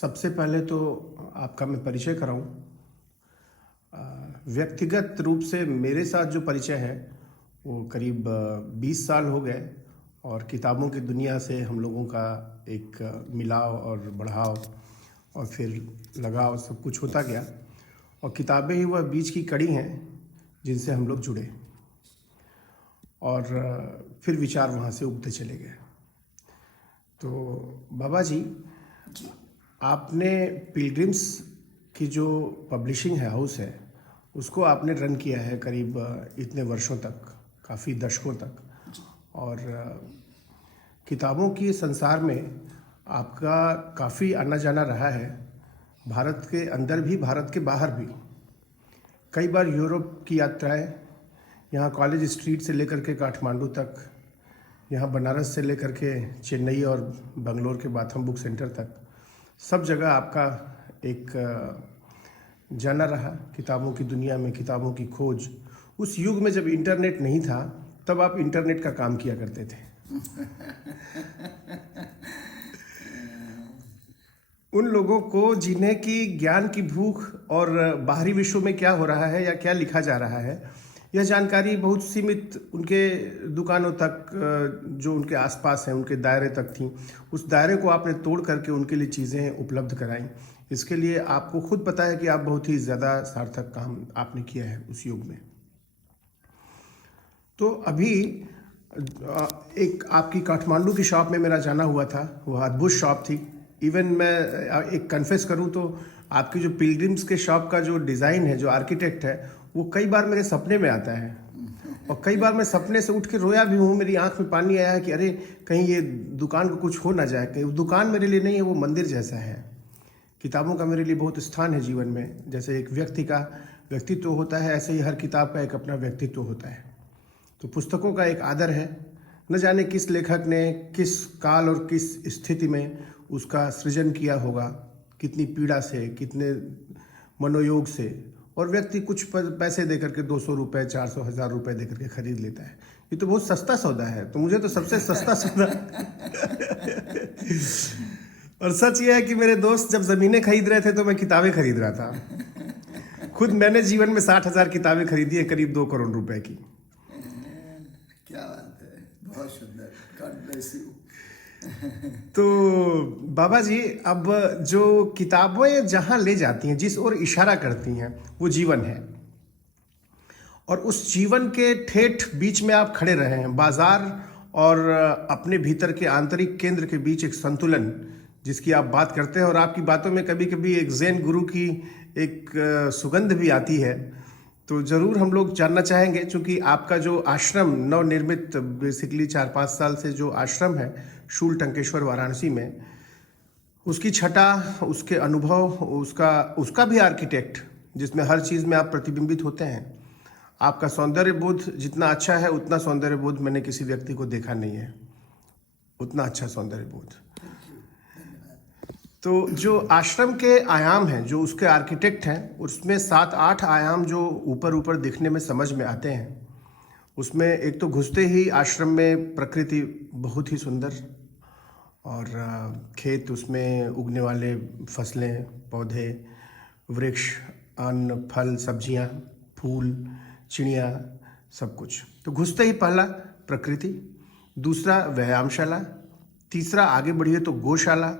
सबसे पहले तो आपका मैं परिचय कराऊं। व्यक्तिगत रूप से मेरे साथ जो परिचय है वो करीब 20 साल हो गए और किताबों की दुनिया से हम लोगों का एक मिलाव और बढ़ाव और फिर लगाव सब कुछ होता गया और किताबें ही वह बीच की कड़ी हैं जिनसे हम लोग जुड़े और फिर विचार वहाँ से उगते चले गए। तो बाबा जी, आपने पिलग्रिम्स की जो पब्लिशिंग है हाउस है उसको आपने रन किया है करीब इतने वर्षों तक, काफ़ी दशकों तक, और किताबों के संसार में आपका काफ़ी आना जाना रहा है, भारत के अंदर भी भारत के बाहर भी। कई बार यूरोप की यात्राएं, यहाँ कॉलेज स्ट्रीट से लेकर के काठमांडू तक, यहाँ बनारस से लेकर के चेन्नई और बंगलोर के बाथम बुक सेंटर तक, सब जगह आपका एक जाना रहा किताबों की दुनिया में, किताबों की खोज। उस युग में जब इंटरनेट नहीं था तब आप इंटरनेट का काम किया करते थे। उन लोगों को जिन्हें की ज्ञान की भूख और बाहरी विश्व में क्या हो रहा है या क्या लिखा जा रहा है, यह जानकारी बहुत सीमित उनके दुकानों तक, जो उनके आसपास हैं, उनके दायरे तक थी। उस दायरे को आपने तोड़ करके उनके लिए चीज़ें उपलब्ध कराई। इसके लिए आपको खुद पता है कि आप बहुत ही ज़्यादा सार्थक काम आपने किया है उस युग में। तो अभी एक आपकी काठमांडू की शॉप में मेरा जाना हुआ था, वह अद्भुत शॉप थी। इवन मैं एक कन्फेस करूं तो आपकी जो पिलग्रिम्स के शॉप का जो डिज़ाइन है, जो आर्किटेक्ट है, वो कई बार मेरे सपने में आता है और कई बार मैं सपने से उठ के रोया भी हूँ। मेरी आंख में पानी आया है कि अरे कहीं ये दुकान को कुछ हो ना जाए, कहीं दुकान मेरे लिए नहीं है, वो मंदिर जैसा है। किताबों का मेरे लिए बहुत स्थान है जीवन में। जैसे एक व्यक्ति का व्यक्तित्व होता है, ऐसे ही हर किताब का एक अपना व्यक्तित्व होता है। तो पुस्तकों का एक आदर है। न जाने किस लेखक ने किस काल और किस स्थिति में उसका सृजन किया होगा, कितनी पीड़ा से, कितने मनोयोग से, और व्यक्ति कुछ पैसे देकर के 200 रुपये, 400, 1000 रुपये देकर के खरीद लेता है। ये तो बहुत सस्ता सौदा है। तो मुझे तो सबसे सस्ता सौदा और सच ये है कि मेरे दोस्त जब ज़मीनें खरीद रहे थे तो मैं किताबें खरीद रहा था। खुद मैंने जीवन में 60,000 किताबें खरीदी है, करीब 2 करोड़ रुपए की। क्या बात है, बहुत सुंदर, गॉड ब्लेस यू। तो बाबा जी, अब जो किताबें जहाँ ले जाती हैं, जिस ओर इशारा करती हैं, वो जीवन है। और उस जीवन के ठेठ बीच में आप खड़े रहे हैं। बाजार और अपने भीतर के आंतरिक केंद्र के बीच एक संतुलन जिसकी आप बात करते हैं, और आपकी बातों में कभी कभी एक ज़ेन गुरु की एक सुगंध भी आती है। तो ज़रूर हम लोग जानना चाहेंगे, चूँकि आपका जो आश्रम नवनिर्मित बेसिकली 4-5 साल से जो आश्रम है शूल टंकेश्वर वाराणसी में, उसकी छटा, उसके अनुभव, उसका भी आर्किटेक्ट जिसमें हर चीज़ में आप प्रतिबिंबित होते हैं। आपका सौंदर्य बोध जितना अच्छा है उतना सौंदर्य बोध मैंने किसी व्यक्ति को देखा नहीं है, उतना अच्छा सौंदर्य बोध। तो जो आश्रम के आयाम हैं, जो उसके आर्किटेक्ट हैं, उसमें 7-8 आयाम जो ऊपर ऊपर दिखने में समझ में आते हैं। उसमें एक तो घुसते ही आश्रम में प्रकृति बहुत ही सुंदर, और खेत, उसमें उगने वाले फसलें, पौधे, वृक्ष, अन्न, फल, सब्जियां, फूल, चिड़िया, सब कुछ। तो घुसते ही पहला प्रकृति, दूसरा व्यायामशाला, तीसरा आगे बढ़िए तो गौशाला।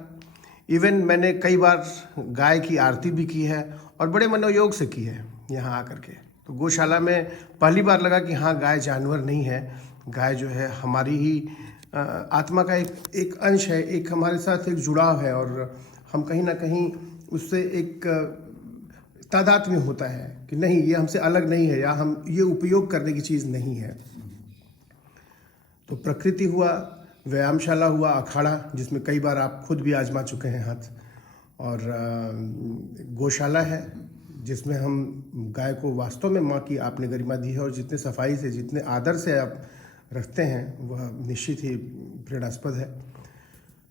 इवन मैंने कई बार गाय की आरती भी की है और बड़े मनोयोग से की है यहाँ आकर के। तो गौशाला में पहली बार लगा कि हाँ, गाय जानवर नहीं है, गाय जो है हमारी ही आत्मा का एक अंश है, एक हमारे साथ एक जुड़ाव है, और हम कहीं ना कहीं उससे एक तादाद में होता है कि नहीं, ये हमसे अलग नहीं है, या हम ये उपयोग करने की चीज़ नहीं है। तो प्रकृति हुआ, व्यायामशाला हुआ, अखाड़ा जिसमें कई बार आप खुद भी आजमा चुके हैं हाथ, और गौशाला है जिसमें हम गाय को वास्तव में माँ की आपने गरिमा दी है, और जितने सफाई से, जितने आदर से आप रखते हैं वह निश्चित ही प्रेरणास्पद है।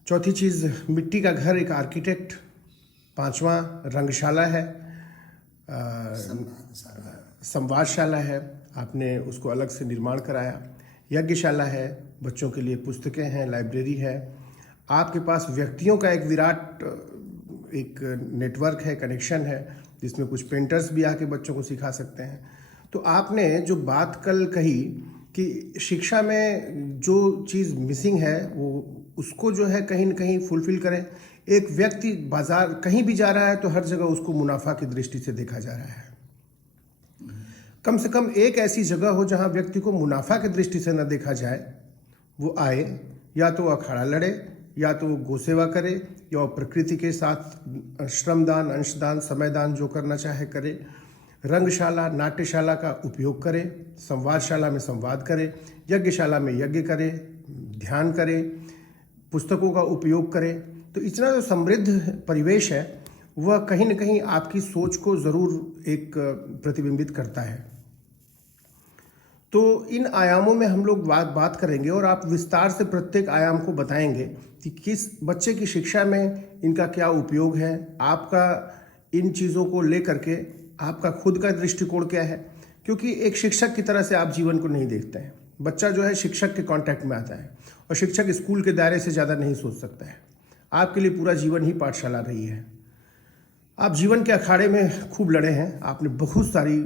चौथी चीज़ मिट्टी का घर, एक आर्किटेक्ट। पांचवा रंगशाला है, संवादशाला है, आपने उसको अलग से निर्माण कराया। यज्ञशाला है, बच्चों के लिए पुस्तकें हैं, लाइब्रेरी है। आपके पास व्यक्तियों का एक विराट एक नेटवर्क है, कनेक्शन है, जिसमें कुछ पेंटर्स भी आके बच्चों को सिखा सकते हैं। तो आपने जो बात कल कही कि शिक्षा में जो चीज़ मिसिंग है वो उसको जो है कहीं ना कहीं फुलफिल करें। एक व्यक्ति बाजार कहीं भी जा रहा है तो हर जगह उसको मुनाफा की दृष्टि से देखा जा रहा है। कम से कम एक ऐसी जगह हो जहां व्यक्ति को मुनाफा की दृष्टि से न देखा जाए, वो आए, या तो अखाड़ा लड़े, या तो गौ सेवा करे, या प्रकृति के साथ श्रमदान, अंशदान, समयदान जो करना चाहे करे, रंगशाला, नाट्यशाला का उपयोग करे, संवादशाला में संवाद करे, यज्ञशाला में यज्ञ करे, ध्यान करे, पुस्तकों का उपयोग करे। तो इतना जो समृद्ध परिवेश है वह कहीं न कहीं आपकी सोच को ज़रूर एक प्रतिबिंबित करता है। तो इन आयामों में हम लोग बात करेंगे और आप विस्तार से प्रत्येक आयाम को बताएंगे कि किस बच्चे की शिक्षा में इनका क्या उपयोग है, आपका इन चीज़ों को लेकर के आपका खुद का दृष्टिकोण क्या है। क्योंकि एक शिक्षक की तरह से आप जीवन को नहीं देखते हैं। बच्चा जो है शिक्षक के कांटेक्ट में आता है और शिक्षक स्कूल के दायरे से ज़्यादा नहीं सोच सकता है। आपके लिए पूरा जीवन ही पाठशाला रही है। आप जीवन के अखाड़े में खूब लड़े हैं, आपने बहुत सारी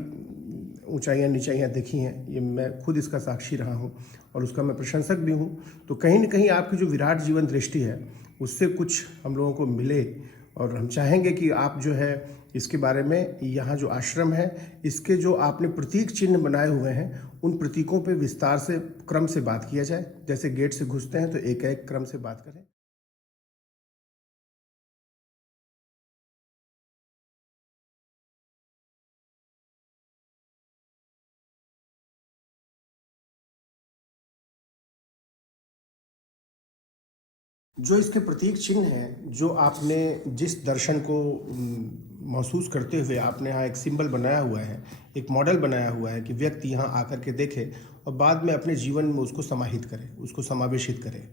ऊंचाइयां नीचाइयां देखी हैं, ये मैं खुद इसका साक्षी रहा हूं और उसका मैं प्रशंसक भी हूं। तो कहीं न कहीं आपकी जो विराट जीवन दृष्टि है उससे कुछ हम लोगों को मिले, और हम चाहेंगे कि आप जो है इसके बारे में, यहाँ जो आश्रम है इसके जो आपने प्रतीक चिन्ह बनाए हुए हैं उन प्रतीकों पे विस्तार से क्रम से बात किया जाए। जैसे गेट से घुसते हैं तो एक एक क्रम से बात करें। जो इसके प्रतीक चिन्ह हैं, जो आपने जिस दर्शन को महसूस करते हुए आपने यहाँ एक सिंबल बनाया हुआ है, एक मॉडल बनाया हुआ है कि व्यक्ति यहाँ आकर के देखे और बाद में अपने जीवन में उसको समाहित करे, उसको समावेशित करे।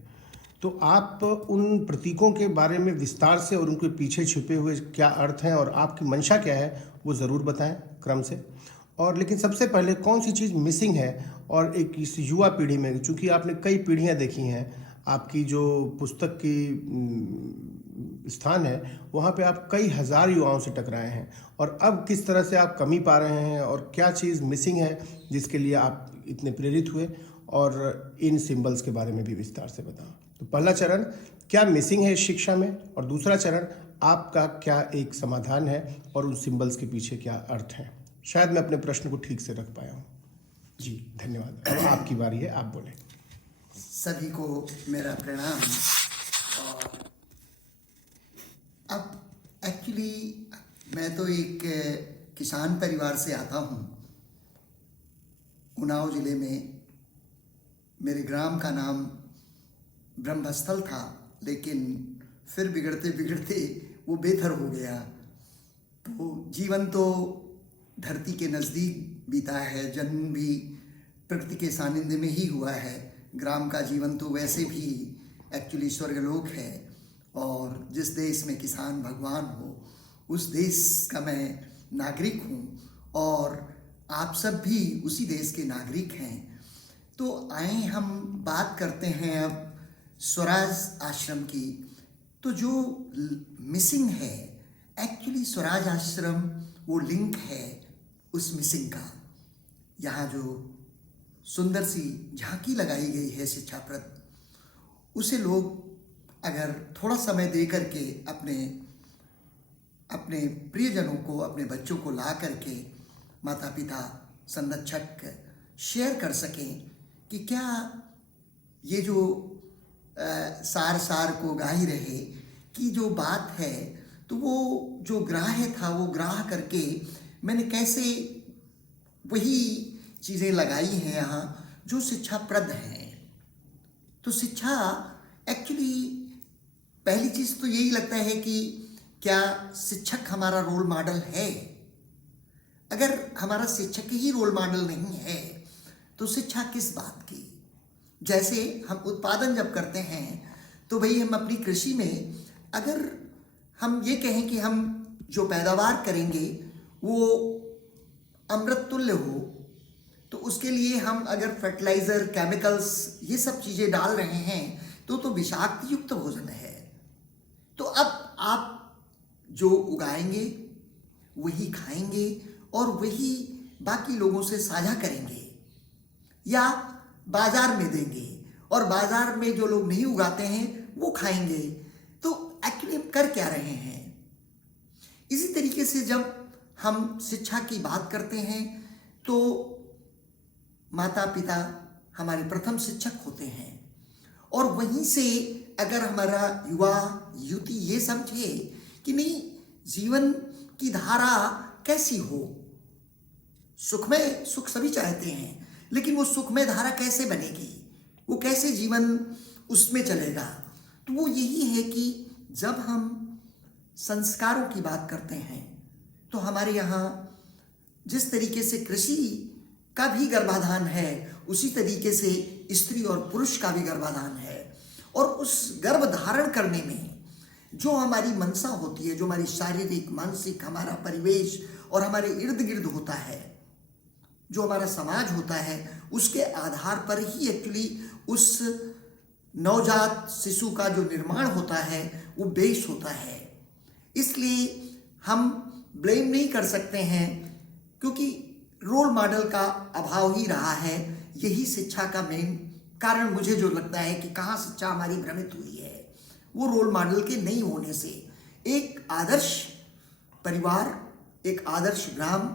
तो आप उन प्रतीकों के बारे में विस्तार से और उनके पीछे छुपे हुए क्या अर्थ हैं और आपकी मंशा क्या है वो ज़रूर बताएं क्रम से। और लेकिन सबसे पहले कौन सी चीज़ मिसिंग है, और एक इस युवा पीढ़ी में, चूँकि आपने कई पीढ़ियाँ देखी हैं, आपकी जो पुस्तक की स्थान है वहाँ पे आप कई हज़ार युवाओं से टकराए हैं, और अब किस तरह से आप कमी पा रहे हैं और क्या चीज़ मिसिंग है जिसके लिए आप इतने प्रेरित हुए, और इन सिंबल्स के बारे में भी विस्तार से बताओ। तो पहला चरण क्या मिसिंग है इस शिक्षा में, और दूसरा चरण आपका क्या एक समाधान है और उन सिंबल्स के पीछे क्या अर्थ है। शायद मैं अपने प्रश्न को ठीक से रख पाया हूँ। जी धन्यवाद। अब आपकी बारी है, आप बोलें। सभी को मेरा प्रणाम। और अब एक्चुअली मैं तो एक किसान परिवार से आता हूँ। उन्नाव जिले में मेरे ग्राम का नाम ब्रह्मस्थल था, लेकिन फिर बिगड़ते बिगड़ते वो बेथर हो गया। तो जीवन तो धरती के नज़दीक बीता है, जन्म भी प्रकृति के सानिध्य में ही हुआ है। ग्राम का जीवन तो वैसे भी एक्चुअली स्वर्गलोक है, और जिस देश में किसान भगवान हो उस देश का मैं नागरिक हूँ, और आप सब भी उसी देश के नागरिक हैं। तो आए हम बात करते हैं अब स्वराज आश्रम की। तो जो मिसिंग है एक्चुअली स्वराज आश्रम वो लिंक है उस मिसिंग का। यहाँ जो सुंदर सी झांकी लगाई गई है शिक्षाप्रद, उसे लोग अगर थोड़ा समय दे करके अपने प्रियजनों को, अपने बच्चों को ला करके माता पिता, संरक्षक शेयर कर सकें कि क्या ये जो सार को गा ही रहे कि जो बात है, तो वो जो ग्राह्य था वो ग्राह करके मैंने कैसे वही चीज़ें लगाई हैं यहाँ जो शिक्षाप्रद हैं। तो शिक्षा एक्चुअली पहली चीज़ तो यही लगता है कि क्या शिक्षक हमारा रोल मॉडल है। अगर हमारा शिक्षक ही रोल मॉडल नहीं है तो शिक्षा किस बात की। जैसे हम उत्पादन जब करते हैं तो भाई हम अपनी कृषि में अगर हम ये कहें कि हम जो पैदावार करेंगे वो अमृत तुल्य हो, तो उसके लिए हम अगर फर्टिलाइज़र, केमिकल्स ये सब चीज़ें डाल रहे हैं तो विषाक्त युक्त भोजन है। तो अब आप जो उगाएंगे वही खाएंगे और वही बाकी लोगों से साझा करेंगे या बाजार में देंगे, और बाजार में जो लोग नहीं उगाते हैं वो खाएंगे। तो एक्चुअली हम कर क्या रहे हैं? इसी तरीके से जब हम शिक्षा की बात करते हैं तो माता पिता हमारे प्रथम शिक्षक होते हैं, और वहीं से अगर हमारा युवा युवती ये समझे कि नहीं, जीवन की धारा कैसी हो, सुखमय सुख सभी चाहते हैं, लेकिन वो सुखमय धारा कैसे बनेगी, वो कैसे जीवन उसमें चलेगा, तो वो यही है कि जब हम संस्कारों की बात करते हैं तो हमारे यहाँ जिस तरीके से कृषि का भी गर्भाधान है, उसी तरीके से स्त्री और पुरुष का भी गर्भाधान है। और उस गर्भ धारण करने में जो हमारी मनसा होती है, जो हमारी शारीरिक मानसिक हमारा परिवेश और हमारे इर्द गिर्द होता है, जो हमारा समाज होता है, उसके आधार पर ही एक्चुअली उस नवजात शिशु का जो निर्माण होता है वो बेस होता है। इसलिए हम ब्लेम नहीं कर सकते हैं, क्योंकि रोल मॉडल का अभाव ही रहा है। यही शिक्षा का मेन कारण मुझे जो लगता है कि कहाँ शिक्षा हमारी भ्रमित हुई है, वो रोल मॉडल के नहीं होने से। एक आदर्श परिवार, एक आदर्श ग्राम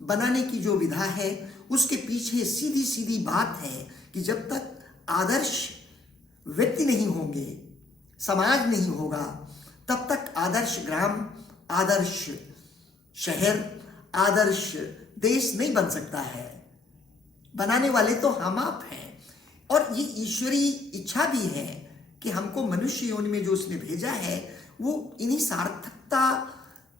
बनाने की जो विधा है, उसके पीछे सीधी सीधी बात है कि जब तक आदर्श व्यक्ति नहीं होंगे, समाज नहीं होगा, तब तक आदर्श ग्राम, आदर्श शहर, आदर्श देश नहीं बन सकता है। बनाने वाले तो हम आप हैं, और ये ईश्वरीय इच्छा भी है कि हमको मनुष्य योनि में जो उसने भेजा है वो इन्हीं सार्थकता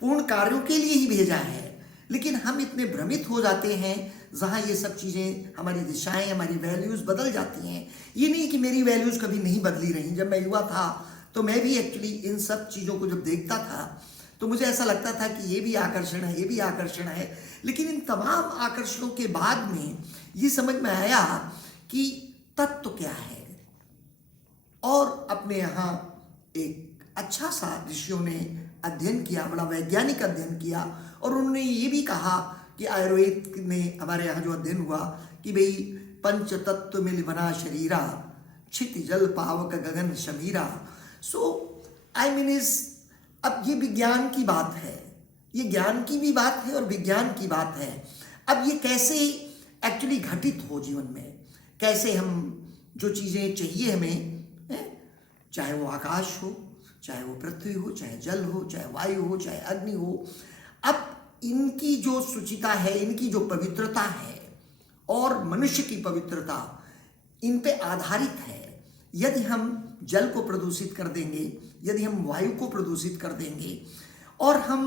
पूर्ण कार्यों के लिए ही भेजा है। लेकिन हम इतने भ्रमित हो जाते हैं जहाँ ये सब चीज़ें, हमारी दिशाएं, हमारी वैल्यूज़ बदल जाती हैं। ये नहीं कि मेरी वैल्यूज़ कभी नहीं बदली रही। जब मैं युवा था तो मैं भी एक्चुअली इन सब चीज़ों को जब देखता था तो मुझे ऐसा लगता था कि ये भी आकर्षण है, ये भी आकर्षण है। लेकिन इन तमाम आकर्षणों के बाद में ये समझ में आया कि तत्व क्या है। और अपने यहाँ एक अच्छा सा ऋषियों ने अध्ययन किया, बड़ा वैज्ञानिक अध्ययन किया, और उन्होंने ये भी कहा कि आयुर्वेद में हमारे यहाँ जो अध्ययन हुआ कि भाई पंच तत्व मिल बना शरीरा, क्षिति जल पावक गगन शमीरा। सो आई मीन इज, अब ये विज्ञान की बात है, ये ज्ञान की भी बात है और विज्ञान की बात है। अब ये कैसे एक्चुअली घटित हो जीवन में, कैसे हम जो चीज़ें चाहिए हमें, चाहे वो आकाश हो, चाहे वो पृथ्वी हो, चाहे जल हो, चाहे वायु हो, चाहे अग्नि हो, अब इनकी जो शुचिता है, इनकी जो पवित्रता है और मनुष्य की पवित्रता इन पे आधारित है। यदि हम जल को प्रदूषित कर देंगे, यदि हम वायु को प्रदूषित कर देंगे, और हम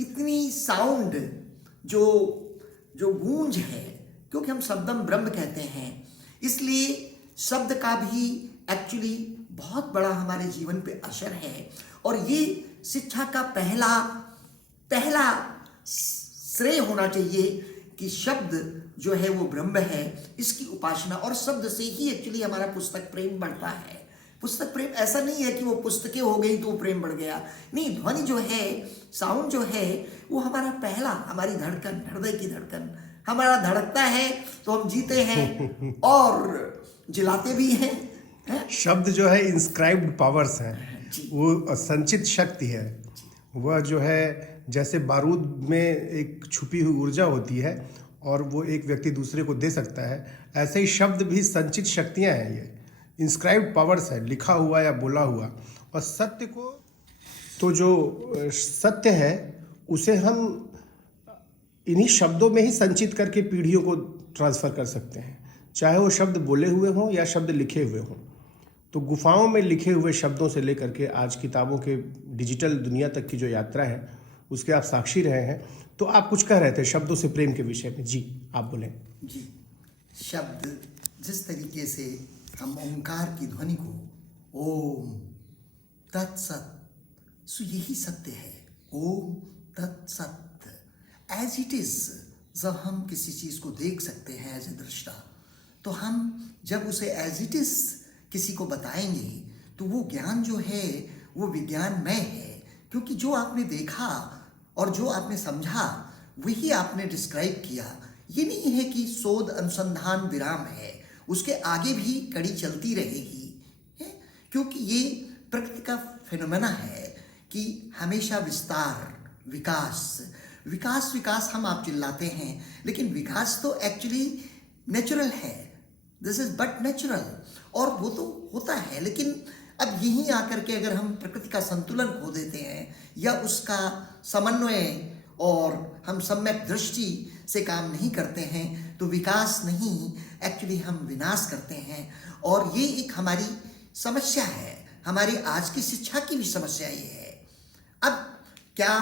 इतनी साउंड जो गूंज है, क्योंकि हम शब्दम ब्रह्म कहते हैं, इसलिए शब्द का भी एक्चुअली बहुत बड़ा हमारे जीवन पे असर है। और ये शिक्षा का पहला श्रेय होना चाहिए कि शब्द जो है वो ब्रह्म है, इसकी उपासना। और शब्द से ही एक्चुअली हमारा पुस्तक प्रेम बढ़ता है। पुस्तक प्रेम ऐसा नहीं है कि वो पुस्तकें हो गई तो प्रेम बढ़ गया, नहीं। ध्वनि जो है, साउंड जो है, वो हमारा पहला, हमारी धड़कन, हृदय की धड़कन, हमारा धड़कता है तो हम जीते हैं और जिलाते भी हैं। शब्द जो है इंस्क्राइब्ड पावर्स हैं, वो संचित शक्ति है। वह जो है जैसे बारूद में एक छुपी हुई ऊर्जा होती है और वो एक व्यक्ति दूसरे को दे सकता है, ऐसे ही शब्द भी संचित शक्तियां हैं। ये इंस्क्राइब्ड पावर्स है, लिखा हुआ या बोला हुआ। और सत्य को, तो जो सत्य है उसे हम इन्हीं शब्दों में ही संचित करके पीढ़ियों को ट्रांसफ़र कर सकते हैं, चाहे वो शब्द बोले हुए हों या शब्द लिखे हुए हों। तो गुफाओं में लिखे हुए शब्दों से लेकर के आज किताबों के डिजिटल दुनिया तक की जो यात्रा है, उसके आप साक्षी रहे हैं। तो आप कुछ कह रहे थे शब्दों से प्रेम के विषय में। जी, आप बोलें। जी, शब्द जिस तरीके से हम ओंकार की ध्वनि को ओम तत्सत, सो यही सत्य है, ओम तत्सत एज इट इज। जब हम किसी चीज़ को देख सकते हैं एज ए दृष्टा, तो हम जब उसे एज इट इज किसी को बताएंगे तो वो ज्ञान जो है वो विज्ञानमय है, क्योंकि जो आपने देखा और जो आपने समझा वही आपने डिस्क्राइब किया। ये नहीं है कि शोध अनुसंधान विराम है, उसके आगे भी कड़ी चलती रहेगी, है? क्योंकि ये प्रकृति का फिनोमेना है कि हमेशा विस्तार, विकास विकास विकास हम आप चिल्लाते हैं, लेकिन विकास तो एक्चुअली नेचुरल है। दिस इज बट नेचुरल, और वो तो होता है। लेकिन अब यहीं आकर के अगर हम प्रकृति का संतुलन खो देते हैं या उसका समन्वय और हम सम्यक दृष्टि से काम नहीं करते हैं तो विकास नहीं, एक्चुअली हम विनाश करते हैं। और ये एक हमारी समस्या है, हमारी आज की शिक्षा की भी समस्या ये है। अब क्या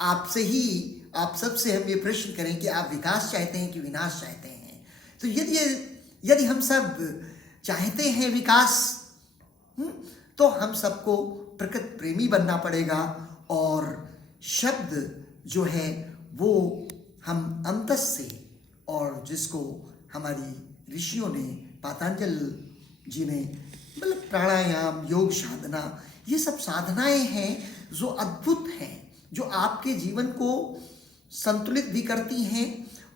आपसे ही, आप सबसे हम ये प्रश्न करें कि आप विकास चाहते हैं कि विनाश चाहते हैं? तो यदि हम सब चाहते हैं विकास, तो हम सबको प्रकृति प्रेमी बनना पड़ेगा, और शब्द जो है वो हम अंतस से, और जिसको हमारी ऋषियों ने, पातंजल जी ने, मतलब प्राणायाम, योग साधना, ये सब साधनाएं हैं जो अद्भुत हैं, जो आपके जीवन को संतुलित भी करती हैं।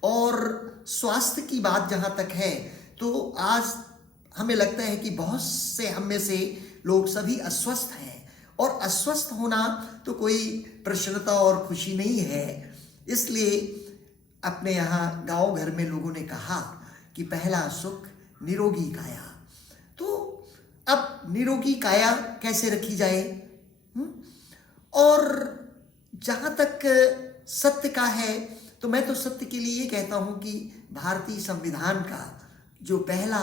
और स्वास्थ्य की बात जहाँ तक है तो आज हमें लगता है कि बहुत से हम में से लोग सभी अस्वस्थ हैं, और अस्वस्थ होना तो कोई प्रसन्नता और खुशी नहीं है। इसलिए अपने यहाँ गांव घर में लोगों ने कहा कि पहला सुख निरोगी काया। तो अब निरोगी काया कैसे रखी जाए? और जहाँ तक सत्य का है तो मैं तो सत्य के लिए ये कहता हूँ कि भारतीय संविधान का जो पहला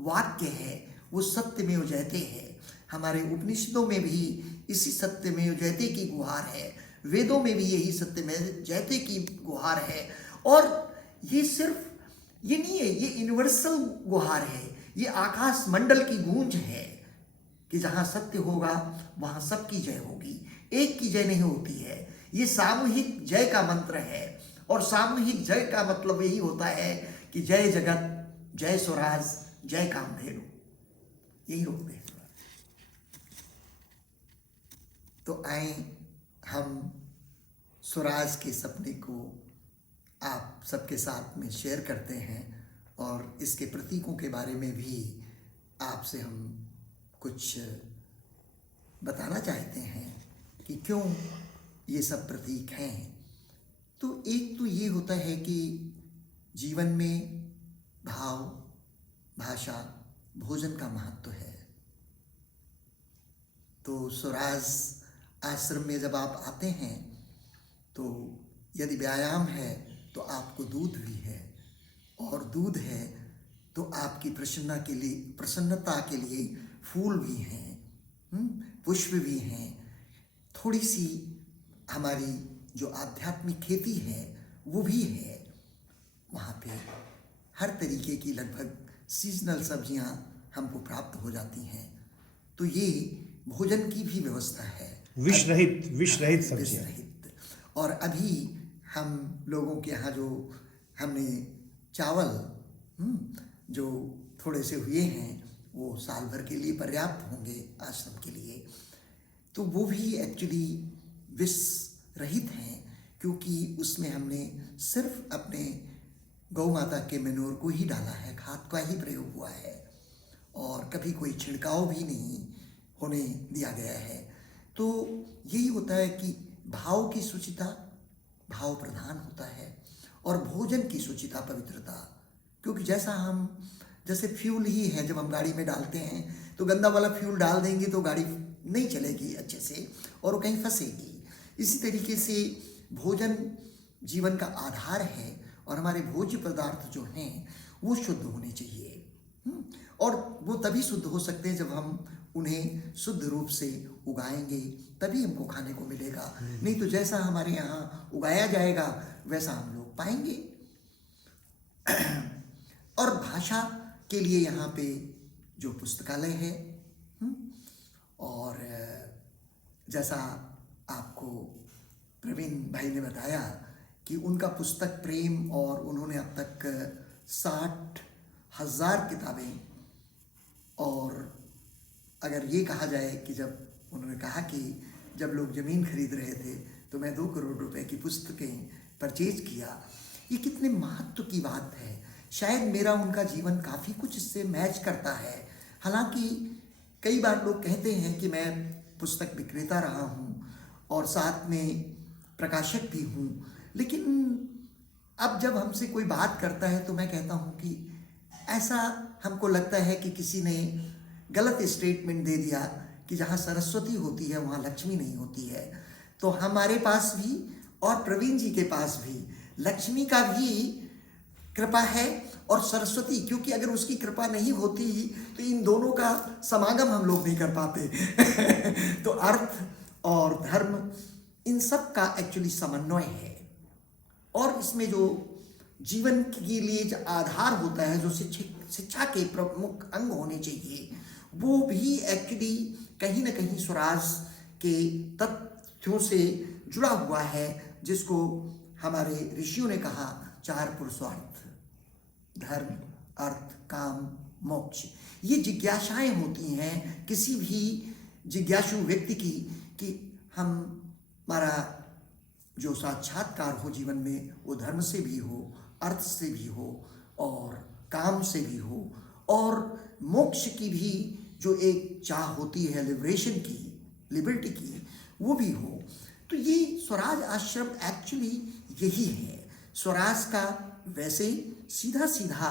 वाक्य है वो सत्यमेव जयते है। हमारे उपनिषदों में भी इसी सत्यमेव जयते की गुहार है, वेदों में भी यही सत्यमेव जयते की गुहार है। और ये सिर्फ ये नहीं है, ये यूनिवर्सल गुहार है, ये आकाश मंडल की गूंज है कि जहाँ सत्य होगा वहाँ सबकी जय होगी, एक की जय नहीं होती है। ये सामूहिक जय का मंत्र है, और सामूहिक जय का मतलब यही होता है कि जय जगत, जय स्वराज, जय कामधेनु, यही होते हैं। तो आए हम स्वराज के सपने को आप सबके साथ में शेयर करते हैं, और इसके प्रतीकों के बारे में भी आपसे हम कुछ बताना चाहते हैं कि क्यों ये सब प्रतीक हैं। तो एक तो ये होता है कि जीवन में भाव, भाषा, भोजन का महत्व है। तो स्वराज आश्रम में जब आप आते हैं तो यदि व्यायाम है तो आपको दूध भी है, और दूध है तो आपकी प्रसन्नता के लिए फूल भी हैं, पुष्प भी हैं, थोड़ी सी हमारी जो आध्यात्मिक खेती है वो भी है। वहाँ पे हर तरीके की लगभग सीजनल सब्जियाँ हमको प्राप्त हो जाती हैं। तो ये भोजन की भी व्यवस्था है, विष रहित सब्जियाँ। और अभी हम लोगों के यहाँ जो हमने चावल जो थोड़े से हुए हैं वो साल भर के लिए पर्याप्त होंगे आश्रम के लिए। तो वो भी एक्चुअली विष रहित हैं, क्योंकि उसमें हमने सिर्फ अपने गौ माता के मैन्योर को ही डाला है, खाद का ही प्रयोग हुआ है, और कभी कोई छिड़काव भी नहीं होने दिया गया है। तो यही होता है कि भाव की शुचिता, भाव प्रधान होता है, और भोजन की शुचिता, पवित्रता। क्योंकि जैसे फ्यूल ही है, जब हम गाड़ी में डालते हैं तो गंदा वाला फ्यूल डाल देंगे तो गाड़ी नहीं चलेगी अच्छे से और वो कहीं फंसेगी। इसी तरीके से भोजन जीवन का आधार है, और हमारे भोज्य पदार्थ जो हैं वो शुद्ध होने चाहिए, और वो तभी शुद्ध हो सकते हैं जब हम उन्हें शुद्ध रूप से उगाएंगे, तभी हमको खाने को मिलेगा। नहीं तो जैसा हमारे यहाँ उगाया जाएगा वैसा हम लोग पाएंगे। और भाषा के लिए यहाँ पे जो पुस्तकालय है, और जैसा आपको प्रवीण भाई ने बताया कि उनका पुस्तक प्रेम, और उन्होंने अब तक 60,000 किताबें, और अगर ये कहा जाए कि जब उन्होंने कहा कि जब लोग ज़मीन खरीद रहे थे तो मैं 2 करोड़ रुपए की पुस्तकें परचेज किया। ये कितने महत्व की बात है। शायद मेरा उनका जीवन काफ़ी कुछ इससे मैच करता है। हालांकि कई बार लोग कहते हैं कि मैं पुस्तक विक्रेता रहा हूँ और साथ में प्रकाशक भी हूँ, लेकिन अब जब हमसे कोई बात करता है तो मैं कहता हूँ कि ऐसा हमको लगता है कि किसी ने गलत स्टेटमेंट दे दिया कि जहाँ सरस्वती होती है वहाँ लक्ष्मी नहीं होती है। तो हमारे पास भी और प्रवीण जी के पास भी लक्ष्मी का भी कृपा है और सरस्वती, क्योंकि अगर उसकी कृपा नहीं होती तो इन दोनों का समागम हम लोग नहीं कर पाते। तो अर्थ और धर्म इन सब का एक्चुअली समन्वय है, और इसमें जो जीवन के लिए जो आधार होता है, जो शिक्षा के प्रमुख अंग होने चाहिए, वो भी एक्चुअली कहीं ना कहीं स्वराज के तथ्यों से जुड़ा हुआ है, जिसको हमारे ऋषियों ने कहा 4 पुरुषार्थ, धर्म, अर्थ, काम, मोक्ष। ये जिज्ञासाएं होती हैं किसी भी जिज्ञासु व्यक्ति की कि हमारा जो साक्षात्कार हो जीवन में वो धर्म से भी हो, अर्थ से भी हो और काम से भी हो, और मोक्ष की भी जो एक चाह होती है लिबरेशन की, लिबर्टी की, वो भी हो। तो ये स्वराज आश्रम एक्चुअली यही है। स्वराज का वैसे सीधा सीधा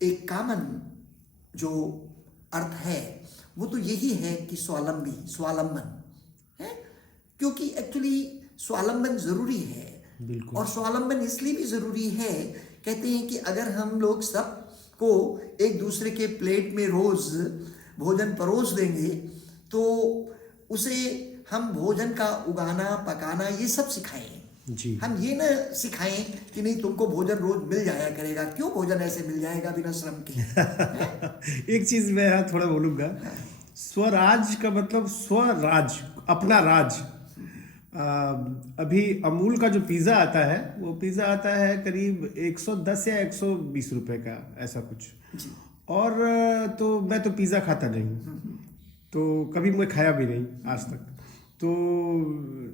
एक कॉमन जो अर्थ है वो तो यही है कि स्वावलंबी, स्वावलंबन है, क्योंकि एक्चुअली स्वावलंबन जरूरी है। और स्वावलंबन इसलिए भी जरूरी है, कहते हैं कि अगर हम लोग सबको एक दूसरे के प्लेट में रोज भोजन परोस देंगे तो उसे हम भोजन का उगाना, पकाना ये सब सिखाएं जी। हम ये ना सिखाएं कि नहीं तुमको भोजन रोज मिल जाया करेगा। क्यों भोजन ऐसे मिल जाएगा बिना श्रम के? एक चीज मैं यहाँ थोड़ा बोलूंगा, स्वराज का मतलब स्वराज, अपना राज। अभी अमूल का जो पिज़्ज़ा आता है वो पिज़्ज़ा आता है करीब 110 या 120 रुपए का, ऐसा कुछ जी। और तो मैं तो पिज़्ज़ा खाता नहीं हूँ, तो कभी मैं खाया भी नहीं आज तक। तो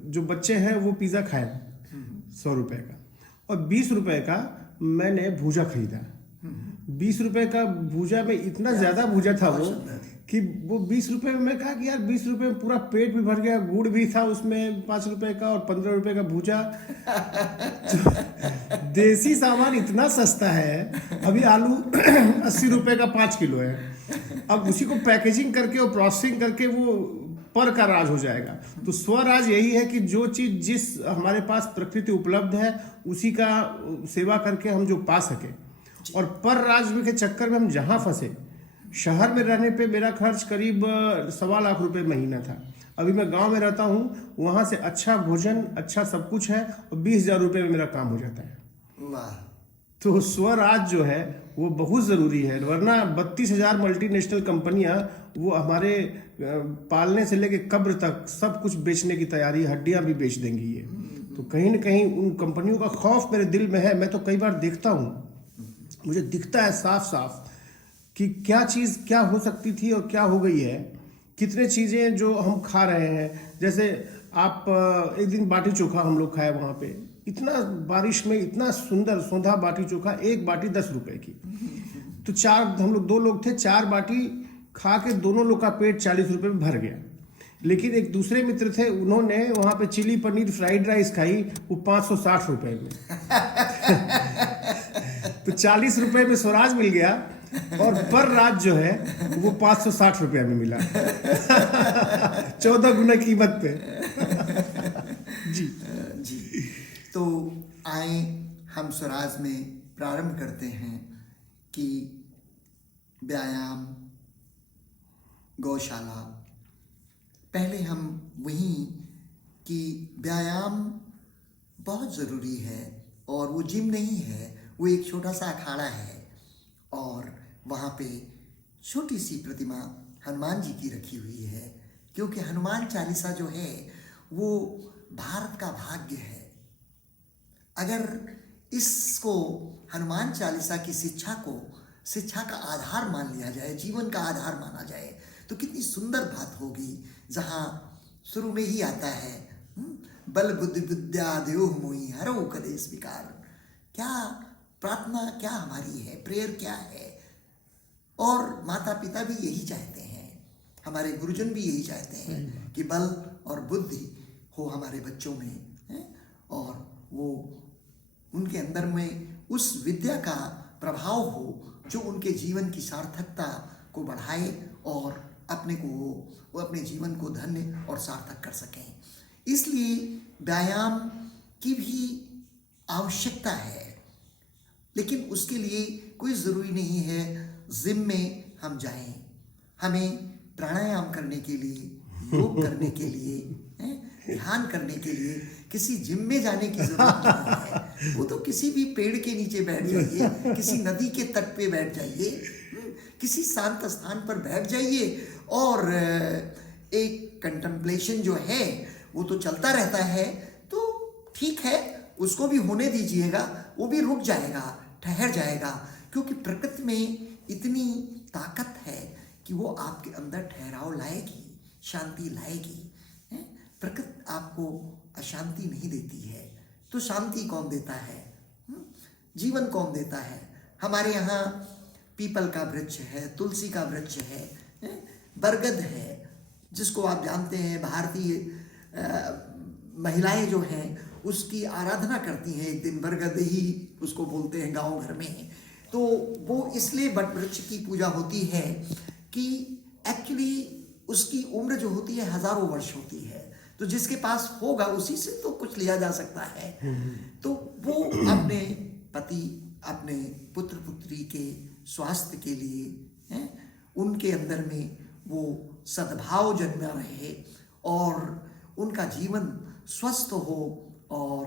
जो बच्चे हैं वो पिज़्ज़ा खाए 100 रुपए का, और 20 रुपए का मैंने भूजा खरीदा। 20 रुपए का भूजा में इतना ज़्यादा भूजा था वो कि वो 20 रुपए में मैं कहा कि यार 20 रुपए में पूरा पेट भी भर गया, गुड़ भी था उसमें 5 रुपए का और 15 रुपए का भूजा। तो देसी सामान इतना सस्ता है। अभी आलू 80 रुपए का 5 किलो है, अब उसी को पैकेजिंग करके और प्रोसेसिंग करके वो पर का राज हो जाएगा। तो स्वराज यही है कि जो चीज जिस हमारे पास प्रकृति उपलब्ध है उसी का सेवा करके हम जो पा सके, और पर राज के चक्कर में हम जहाँ फंसे। शहर में रहने पे मेरा खर्च करीब 1.25 लाख रुपए महीना था। अभी मैं गांव में रहता हूँ, वहाँ से अच्छा भोजन, अच्छा सब कुछ है, और 20,000 रुपये में मेरा काम हो जाता है। वाह। तो स्वराज जो है वो बहुत ज़रूरी है, वरना 32,000 मल्टीनेशनल कंपनियां वो हमारे पालने से लेके कब्र तक सब कुछ बेचने की तैयारी, हड्डियां भी बेच देंगी ये। तो कहीं न कहीं उन कंपनियों का खौफ मेरे दिल में है। मैं तो कई बार देखता हूँ, मुझे दिखता है साफ साफ कि क्या चीज़ क्या हो सकती थी और क्या हो गई है। कितने चीज़ें जो हम खा रहे हैं, जैसे आप एक दिन बाटी चोखा हम लोग खाए वहाँ पे, इतना बारिश में इतना सुंदर सौंधा बाटी चोखा, एक बाटी 10 रुपए की। तो हम लोग 2 लोग थे, 4 बाटी खा के दोनों लोग का पेट 40 रुपए में भर गया। लेकिन एक दूसरे मित्र थे, उन्होंने वहाँ पे चिली पनीर फ्राइड राइस खाई, वो 560 रुपए में। तो 40 रुपए में स्वराज मिल गया, और पर राज जो है वो 560 रुपया में मिला। 14 गुना कीमत पे। जी जी। तो आए हम स्वराज में प्रारंभ करते हैं कि व्यायाम, गौशाला। पहले हम वहीं कि व्यायाम बहुत ज़रूरी है, और वो जिम नहीं है, वो एक छोटा सा अखाड़ा है, और वहाँ पे छोटी सी प्रतिमा हनुमान जी की रखी हुई है, क्योंकि हनुमान चालीसा जो है वो भारत का भाग्य है। अगर इसको हनुमान चालीसा की शिक्षा का आधार मान लिया जाए, जीवन का आधार माना जाए, तो कितनी सुंदर बात होगी। जहाँ शुरू में ही आता है, बल बुद्धि विद्या देव मोहि हरऊ कलेश विकार। क्या प्रार्थना क्या हमारी है, प्रेयर क्या है? और माता पिता भी यही चाहते हैं, हमारे गुरुजन भी यही चाहते हैं कि बल और बुद्धि हो हमारे बच्चों में, है? और वो उनके अंदर में उस विद्या का प्रभाव हो जो उनके जीवन की सार्थकता को बढ़ाए और अपने को वो अपने जीवन को धन्य और सार्थक कर सकें। इसलिए व्यायाम की भी आवश्यकता है, लेकिन उसके लिए कोई ज़रूरी नहीं है जिम में हम जाएं। हमें प्राणायाम करने के लिए, योग करने के लिए, ध्यान करने के लिए किसी जिम में जाने की जरूरत नहीं है। वो तो किसी भी पेड़ के नीचे बैठ जाइए, किसी नदी के तट पे बैठ जाइए, किसी शांत स्थान पर बैठ जाइए और एक कंटेम्पलेशन जो है वो तो चलता रहता है, तो ठीक है, उसको भी होने दीजिएगा, वो भी रुक जाएगा, ठहर जाएगा, क्योंकि प्रकृति में इतनी ताकत है कि वो आपके अंदर ठहराव लाएगी, शांति लाएगी। प्रकृति आपको अशांति नहीं देती है, तो शांति कौन देता है? जीवन कौन देता है? हमारे यहाँ पीपल का वृक्ष है, तुलसी का वृक्ष है, बरगद है, जिसको आप जानते हैं भारतीय महिलाएं जो हैं उसकी आराधना करती हैं। एक दिन बरगद ही उसको बोलते हैं गांव घर में। तो वो इसलिए बट वृक्ष की पूजा होती है कि एक्चुअली उसकी उम्र जो होती है हजारों वर्ष होती है, तो जिसके पास होगा उसी से तो कुछ लिया जा सकता है। तो वो अपने पति, अपने पुत्र पुत्री के स्वास्थ्य के लिए, उनके अंदर में वो सद्भाव जन्मा रहे और उनका जीवन स्वस्थ हो और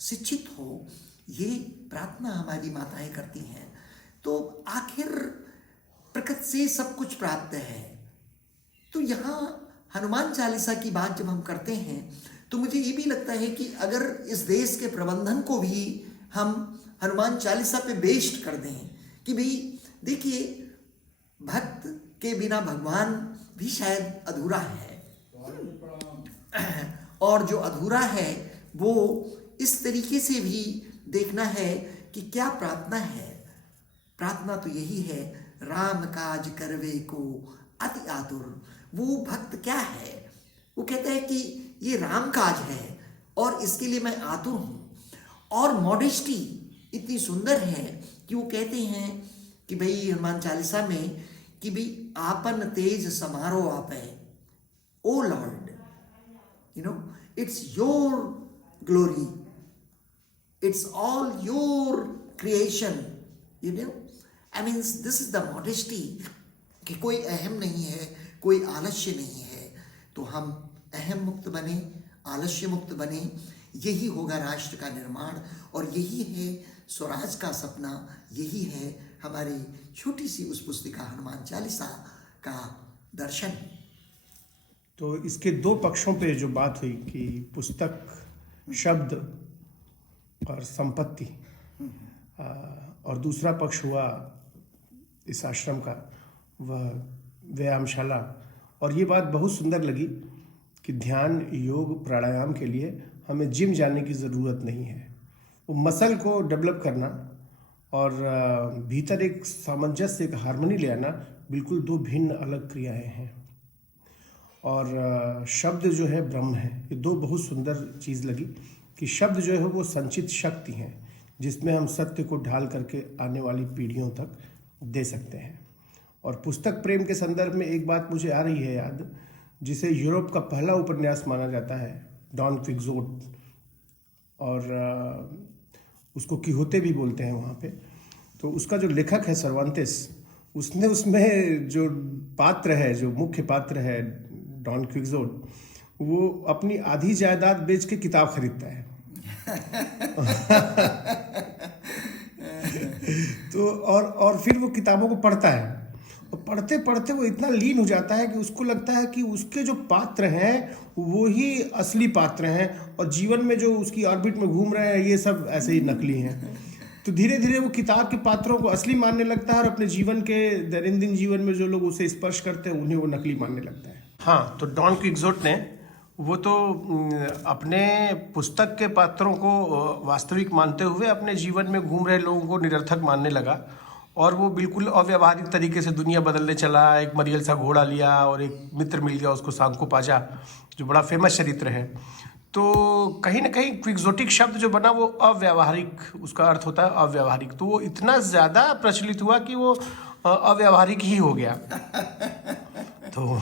शिक्षित हो, ये प्रार्थना हमारी माताएं करती हैं। तो आखिर प्रकृति से सब कुछ प्राप्त है। तो यहाँ हनुमान चालीसा की बात जब हम करते हैं तो मुझे ये भी लगता है कि अगर इस देश के प्रबंधन को भी हम हनुमान चालीसा पे बेस्ड कर दें कि भाई देखिए, भक्त के बिना भगवान भी शायद अधूरा है, और जो अधूरा है वो इस तरीके से भी देखना है कि क्या प्रार्थना है। प्रार्थना तो यही है, राम काज करवे को अति आतुर। वो भक्त क्या है? वो कहता है कि ये राम काज है और इसके लिए मैं आतुर हूँ। और मॉडेस्टी इतनी सुंदर है कि वो कहते हैं कि भाई हनुमान चालीसा में कि भाई आपन तेज समारोह आपे, O Lord, you know it's your glory, it's all your creation, you know I means this is the modesty कि कोई अहम नहीं है, कोई आलस्य नहीं है। तो हम अहम मुक्त बने, आलस्य मुक्त बने, यही होगा राष्ट्र का निर्माण और यही है स्वराज का सपना, यही है हमारी छोटी सी उस पुस्तिका हनुमान चालीसा का दर्शन। तो इसके दो पक्षों पे जो बात हुई कि पुस्तक, शब्द और संपत्ति, और दूसरा पक्ष हुआ इस आश्रम का वह व्यायामशाला। और ये बात बहुत सुंदर लगी कि ध्यान, योग, प्राणायाम के लिए हमें जिम जाने की ज़रूरत नहीं है। वो मसल को डेवलप करना और भीतर एक सामंजस्य, एक हार्मनी ले आना, बिल्कुल दो भिन्न अलग क्रियाएं हैं। और शब्द जो है ब्रह्म है। ये दो बहुत सुंदर चीज़ लगी कि शब्द जो है वो संचित शक्ति है जिसमें हम सत्य को ढाल करके आने वाली पीढ़ियों तक दे सकते हैं। और पुस्तक प्रेम के संदर्भ में एक बात मुझे आ रही है याद, जिसे यूरोप का पहला उपन्यास माना जाता है, डॉन क्विक्सोट, और उसको किहोते भी बोलते हैं वहाँ पे। तो उसका जो लेखक है सर्वांतिस, उसने उसमें जो पात्र है, जो मुख्य पात्र है डॉन क्विक्सोट, वो अपनी आधी जायदाद बेच के किताब खरीदता है। तो और फिर वो किताबों को पढ़ता है और पढ़ते पढ़ते वो इतना लीन हो जाता है कि उसको लगता है कि उसके जो पात्र हैं वो ही असली पात्र हैं और जीवन में जो उसकी ऑर्बिट में घूम रहे हैं ये सब ऐसे ही नकली हैं। तो धीरे धीरे वो किताब के पात्रों को असली मानने लगता है और अपने जीवन के दैनंदिन जीवन में जो लोग उसे स्पर्श करते हैं उन्हें वो नकली मानने लगता है। हाँ, तो डॉन क्विक्सोट ने वो तो अपने पुस्तक के पात्रों को वास्तविक मानते हुए अपने जीवन में घूम रहे लोगों को निरर्थक मानने लगा, और वो बिल्कुल अव्यावहारिक तरीके से दुनिया बदलने चला। एक मरियल सा घोड़ा लिया और एक मित्र मिल गया उसको, सांको पाजा, जो बड़ा फेमस चरित्र है। तो कहीं ना कहीं क्विक्सोटिक शब्द जो बना वो अव्यावहारिक, उसका अर्थ होता है अव्यावहारिक। तो वो इतना ज़्यादा प्रचलित हुआ कि वो अव्यावहारिक ही हो गया। तो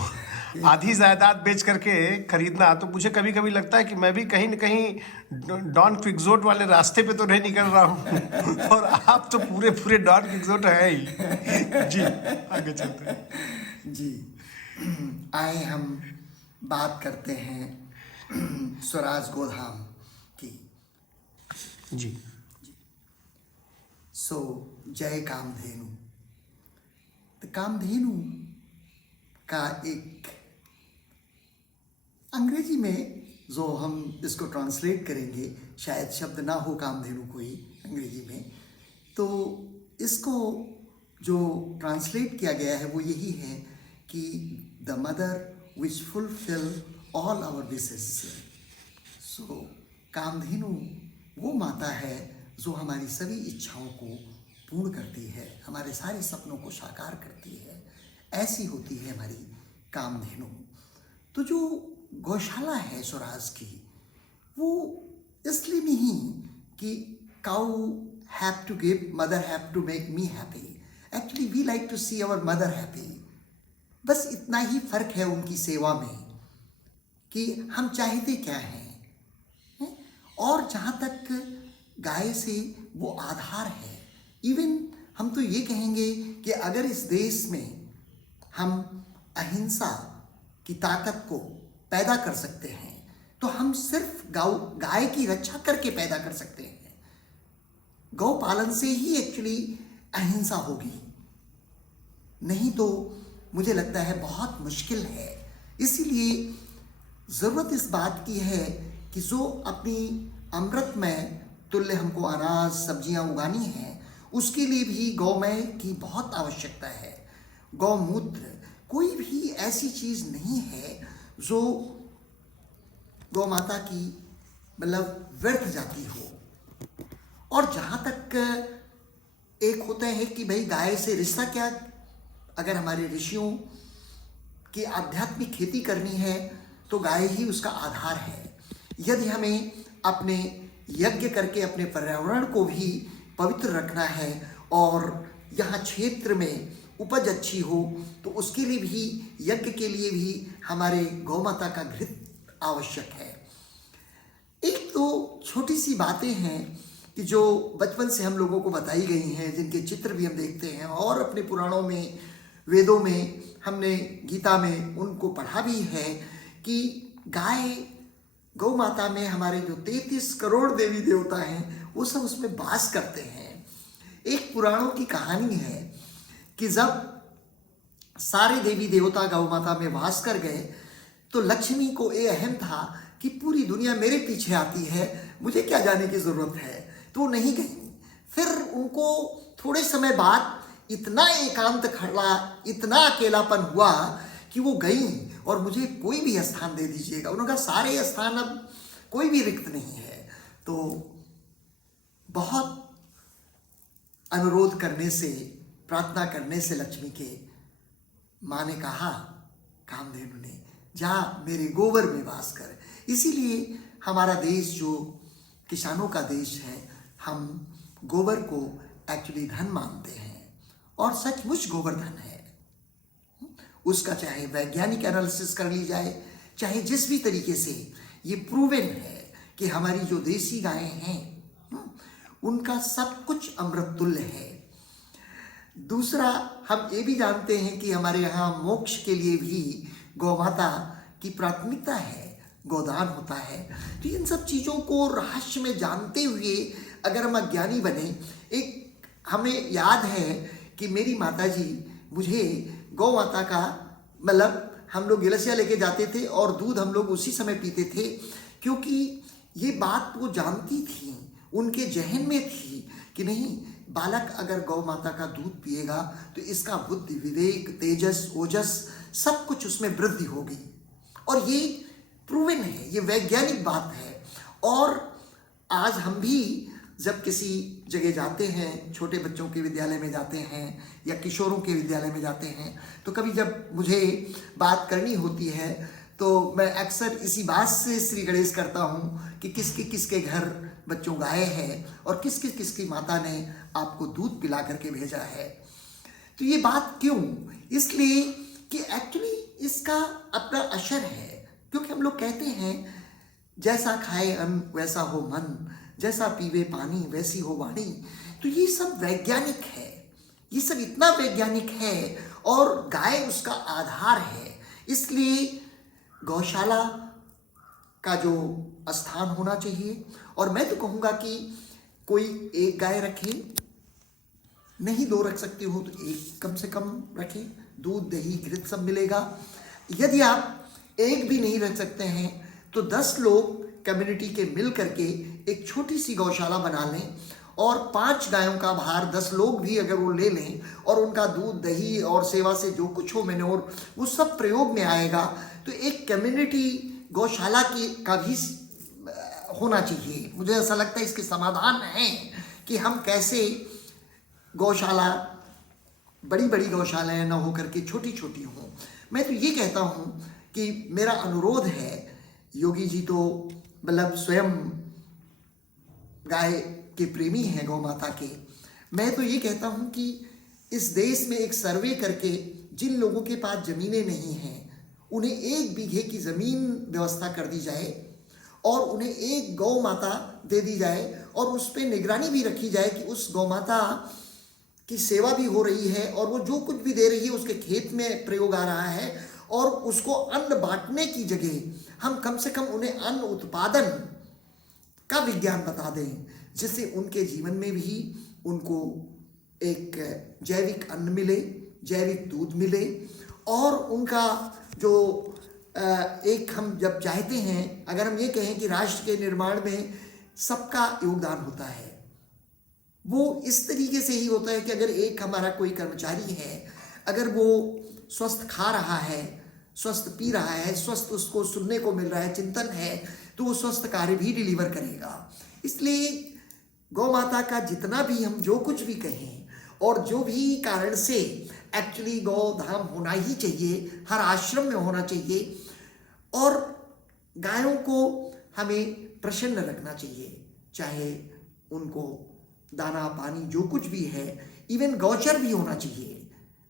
आधी जायदाद बेच करके खरीदना, तो मुझे कभी कभी लगता है कि मैं भी कहीं न कहीं डॉन क्विक्सोट वाले रास्ते पे तो नहीं निकल रहा हूँ। और आप तो पूरे पूरे डॉन क्विक्सोट है ही। जी, आगे चलते हैं। जी, आए हम बात करते हैं स्वराज गोधाम की। जी। सो जय कामधेनु। तो कामधेनु का एक अंग्रेजी में जो हम इसको ट्रांसलेट करेंगे, शायद शब्द ना हो कामधेनु कोई अंग्रेजी में, तो इसको जो ट्रांसलेट किया गया है वो यही है कि the mother which fulfill all our wishes. So Kamdhenu वो माता है जो हमारी सभी इच्छाओं को पूर्ण करती है, हमारे सारे सपनों को साकार करती है। ऐसी होती है हमारी कामधेनु। तो जो गौशाला है स्वराज की, वो इसलिए नहीं कि cow have to give, mother have to make me happy. Actually we like to see our mother happy. बस इतना ही फर्क है उनकी सेवा में कि हम चाहते क्या हैं। और जहाँ तक गाय से वो आधार है, इवन हम तो ये कहेंगे कि अगर इस देश में हम अहिंसा की ताकत को पैदा कर सकते हैं तो हम सिर्फ गाय की रक्षा करके पैदा कर सकते हैं। गौ पालन से ही एक्चुअली अहिंसा होगी, नहीं तो मुझे लगता है बहुत मुश्किल है। इसीलिए ज़रूरत इस बात की है कि जो अपनी अमृतमय तुल्य हमको अनाज सब्जियां उगानी हैं, उसके लिए भी गौमय की बहुत आवश्यकता है। गौमूत्र कोई भी ऐसी चीज़ नहीं है जो गौ माता की मतलब व्यर्थ जाती हो। और जहाँ तक एक होता है कि भाई गाय से रिश्ता क्या, अगर हमारे ऋषियों की आध्यात्मिक खेती करनी है तो गाय ही उसका आधार है। यदि हमें अपने यज्ञ करके अपने पर्यावरण को भी पवित्र रखना है और यहाँ क्षेत्र में उपज अच्छी हो, तो उसके लिए भी, यज्ञ के लिए भी हमारे गौ माता का घृत आवश्यक है। एक तो छोटी सी बातें हैं कि जो बचपन से हम लोगों को बताई गई हैं, जिनके चित्र भी हम देखते हैं और अपने पुराणों में, वेदों में, हमने गीता में उनको पढ़ा भी है कि गाय, गौ माता में हमारे जो 33 करोड़ देवी देवता हैं वो सब उसमें वास करते हैं। एक पुराणों की कहानी है कि जब सारे देवी देवता गौ माता में वास कर गए तो लक्ष्मी को ये अहम था कि पूरी दुनिया मेरे पीछे आती है, मुझे क्या जाने की ज़रूरत है, तो वो नहीं गई। फिर उनको थोड़े समय बाद इतना एकांत खड़ा, इतना अकेलापन हुआ कि वो गई और मुझे कोई भी स्थान दे दीजिएगा। उनका सारे स्थान अब कोई भी रिक्त नहीं है। तो बहुत अनुरोध करने से, प्रार्थना करने से लक्ष्मी के माँ ने कहा, कामधेनु ने, जा मेरे गोबर में वास कर। इसीलिए हमारा देश जो किसानों का देश है, हम गोबर को एक्चुअली धन मानते हैं और सचमुच गोबर धन है। उसका चाहे वैज्ञानिक एनालिसिस कर ली जाए, चाहे जिस भी तरीके से, ये प्रूवन है कि हमारी जो देसी गायें हैं उनका सब कुछ अमृत तुल्य है। दूसरा, हम ये भी जानते हैं कि हमारे यहाँ मोक्ष के लिए भी गौ माता की प्राथमिकता है, गोदान होता है। तो इन सब चीज़ों को रहस्य में जानते हुए अगर हम अज्ञानी बने, एक हमें याद है कि मेरी माता जी मुझे गौ माता का, मतलब हम लोग गिलसिया लेके जाते थे और दूध हम लोग उसी समय पीते थे, क्योंकि ये बात वो जानती थी, उनके जहन में थी कि नहीं, बालक अगर गौ माता का दूध पिएगा तो इसका बुद्धि, विवेक, तेजस, ओजस सब कुछ उसमें वृद्धि होगी। और ये प्रूवन है, ये वैज्ञानिक बात है। और आज हम भी जब किसी जगह जाते हैं, छोटे बच्चों के विद्यालय में जाते हैं या किशोरों के विद्यालय में जाते हैं, तो कभी जब मुझे बात करनी होती है तो मैं अक्सर इसी बात से श्री गणेश करता हूँ कि किसके किसके घर बच्चों गए हैं और किसकी किसकी माता ने आपको दूध पिला करके भेजा है। तो ये बात क्यों? इसलिए कि एक्चुअली इसका अपना असर है, क्योंकि हम लोग कहते हैं जैसा खाए अन्न वैसा हो मन, जैसा पीवे पानी वैसी हो वाणी। तो ये सब वैज्ञानिक है, ये सब इतना वैज्ञानिक है और गाय उसका आधार है। इसलिए गौशाला का जो स्थान होना चाहिए, और मैं तो कहूँगा कि कोई एक गाय रखे, नहीं 2 रख सकते हो तो एक कम से कम रखें, दूध दही घृत सब मिलेगा। यदि आप एक भी नहीं रख सकते हैं तो 10 लोग कम्युनिटी के मिल करके एक छोटी सी गौशाला बना लें और 5 गायों का भार 10 लोग भी अगर वो ले लें और उनका दूध दही और सेवा से जो कुछ हो मैन्योर वो सब प्रयोग में आएगा, तो एक कम्युनिटी गौशाला की का भी होना चाहिए। मुझे ऐसा लगता है इसके समाधान हैं कि हम कैसे गौशाला, बड़ी बड़ी गौशालाएं ना हो करके छोटी छोटी हों। मैं तो ये कहता हूँ कि मेरा अनुरोध है, योगी जी तो मतलब स्वयं गाय के प्रेमी हैं, गौ माता के। मैं तो ये कहता हूँ कि इस देश में एक सर्वे करके जिन लोगों के पास ज़मीनें नहीं हैं उन्हें 1 बीघे की ज़मीन व्यवस्था कर दी जाए और उन्हें एक गौ माता दे दी जाए और उस पर निगरानी भी रखी जाए कि उस गौ माता की सेवा भी हो रही है और वो जो कुछ भी दे रही है उसके खेत में प्रयोग आ रहा है, और उसको अन्न बांटने की जगह हम कम से कम उन्हें अन्न उत्पादन का विज्ञान बता दें, जिससे उनके जीवन में भी उनको एक जैविक अन्न मिले, जैविक दूध मिले, और उनका जो एक हम जब चाहते हैं, अगर हम ये कहें कि राष्ट्र के निर्माण में सबका योगदान होता है, वो इस तरीके से ही होता है कि अगर एक हमारा कोई कर्मचारी है, अगर वो स्वस्थ खा रहा है, स्वस्थ पी रहा है, स्वस्थ उसको सुनने को मिल रहा है, चिंतन है, तो वो स्वस्थ कार्य भी डिलीवर करेगा। इसलिए गौ माता का जितना भी हम जो कुछ भी कहें और जो भी कारण से एक्चुअली गौ धाम होना ही चाहिए, हर आश्रम में होना चाहिए, और गायों को हमें प्रसन्न रखना चाहिए, चाहे उनको दाना पानी जो कुछ भी है, इवन गौचर भी होना चाहिए।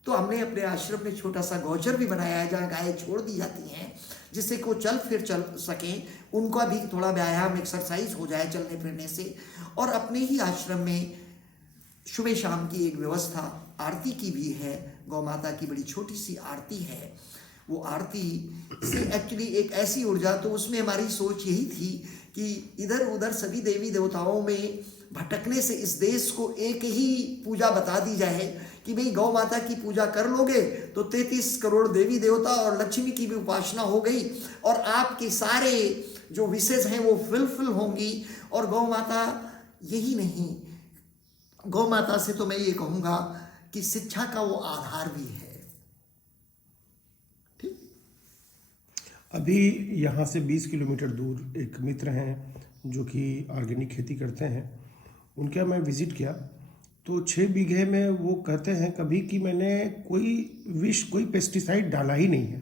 तो हमने अपने आश्रम में छोटा सा गौचर भी बनाया है जहाँ गायें छोड़ दी जाती हैं, जिससे कि वो चल सकें, उनका भी थोड़ा व्यायाम एक्सरसाइज हो जाए चलने फिरने से। और अपने ही आश्रम में सुबह शाम की एक व्यवस्था आरती की भी है, गौ माता की बड़ी छोटी सी आरती है। वो आरती से एक्चुअली एक ऐसी ऊर्जा, तो उसमें हमारी सोच यही थी कि इधर उधर सभी देवी देवताओं में भटकने से इस देश को एक ही पूजा बता दी जाए कि भाई गौ माता की पूजा कर लोगे तो 33 करोड़ देवी देवता और लक्ष्मी की भी उपासना हो गई और आपके सारे जो विशेष हैं वो फुलफिल होंगी। और गौ माता यही नहीं, गौ माता से तो मैं ये कहूँगा कि शिक्षा का वो आधार भी है। ठीक, अभी यहाँ से 20 किलोमीटर दूर एक मित्र हैं जो कि ऑर्गेनिक खेती करते हैं, उनके यहाँ मैं विज़िट किया तो 6 बीघे में वो कहते हैं कभी कि मैंने कोई पेस्टिसाइड डाला ही नहीं है।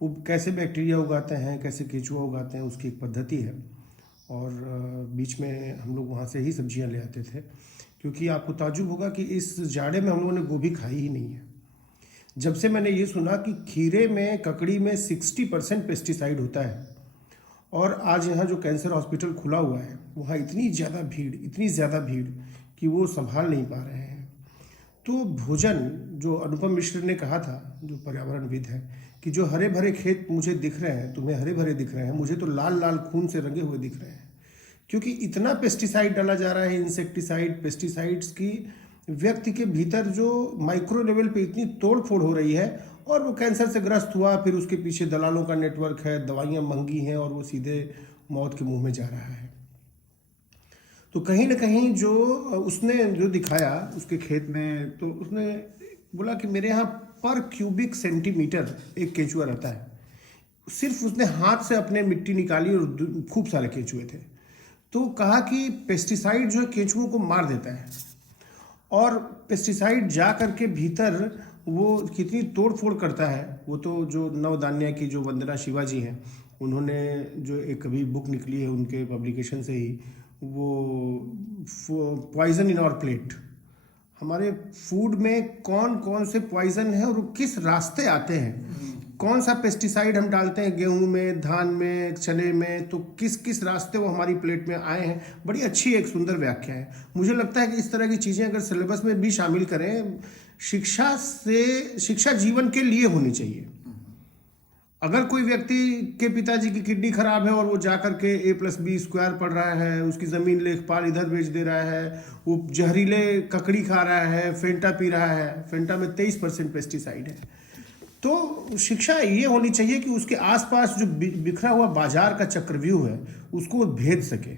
वो कैसे बैक्टीरिया उगाते हैं, कैसे केचुआ उगाते हैं, उसकी एक पद्धति है। और बीच में हम लोग वहाँ से ही सब्जियाँ ले आते थे, क्योंकि आपको ताज्जुब होगा कि इस जाड़े में हम लोगों ने गोभी खाई ही नहीं है। जब से मैंने ये सुना कि खीरे में, ककड़ी में 60% पेस्टिसाइड होता है, और आज यहाँ जो कैंसर हॉस्पिटल खुला हुआ है वहाँ इतनी ज़्यादा भीड़ कि वो संभाल नहीं पा रहे हैं। तो भोजन, जो अनुपम मिश्र ने कहा था, जो पर्यावरणविद है, कि जो हरे भरे खेत मुझे दिख रहे हैं, तुम्हें हरे भरे दिख रहे हैं, मुझे तो लाल लाल खून से रंगे हुए दिख रहे हैं, क्योंकि इतना पेस्टिसाइड डाला जा रहा है, इंसेक्टिसाइड, पेस्टिसाइड्स की व्यक्ति के भीतर जो माइक्रो लेवल पे इतनी तोड़ फोड़ हो रही है, और वो कैंसर से ग्रस्त हुआ, फिर उसके पीछे दलालों का नेटवर्क है, दवाइयाँ महंगी हैं, और वो सीधे मौत के मुंह में जा रहा है। तो कहीं ना कहीं जो उसने जो दिखाया उसके खेत में, तो उसने बोला कि मेरे यहाँ पर क्यूबिक सेंटीमीटर एक केंचुआ रहता है। सिर्फ उसने हाथ से अपने मिट्टी निकाली और खूब सारे केंचुए थे। तो कहा कि पेस्टिसाइड जो है केंचुओं को मार देता है, और पेस्टिसाइड जा करके भीतर वो कितनी तोड़ फोड़ करता है। वो तो जो नवधान्या की जो वंदना शिवाजी हैं, उन्होंने जो एक अभी बुक निकली है उनके पब्लिकेशन से ही, वो पॉइजन इन आवर प्लेट, हमारे फूड में कौन कौन से पॉइजन है और वो किस रास्ते आते हैं, कौन सा पेस्टिसाइड हम डालते हैं गेहूं में, धान में, चने में, तो किस किस रास्ते वो हमारी प्लेट में आए हैं। बड़ी अच्छी एक सुंदर व्याख्या है। मुझे लगता है कि इस तरह की चीज़ें अगर सिलेबस में भी शामिल करें, शिक्षा जीवन के लिए होनी चाहिए। अगर कोई व्यक्ति के पिताजी की किडनी खराब है और वो जा कर के A+B² पढ़ रहा है, उसकी ज़मीन लेखपाल इधर बेच दे रहा है, वो जहरीले ककड़ी खा रहा है, फेंटा पी रहा है, फेंटा में 23% पेस्टिसाइड है, तो शिक्षा ये होनी चाहिए कि उसके आसपास जो बिखरा हुआ बाजार का चक्रव्यूह है उसको वो भेद सके।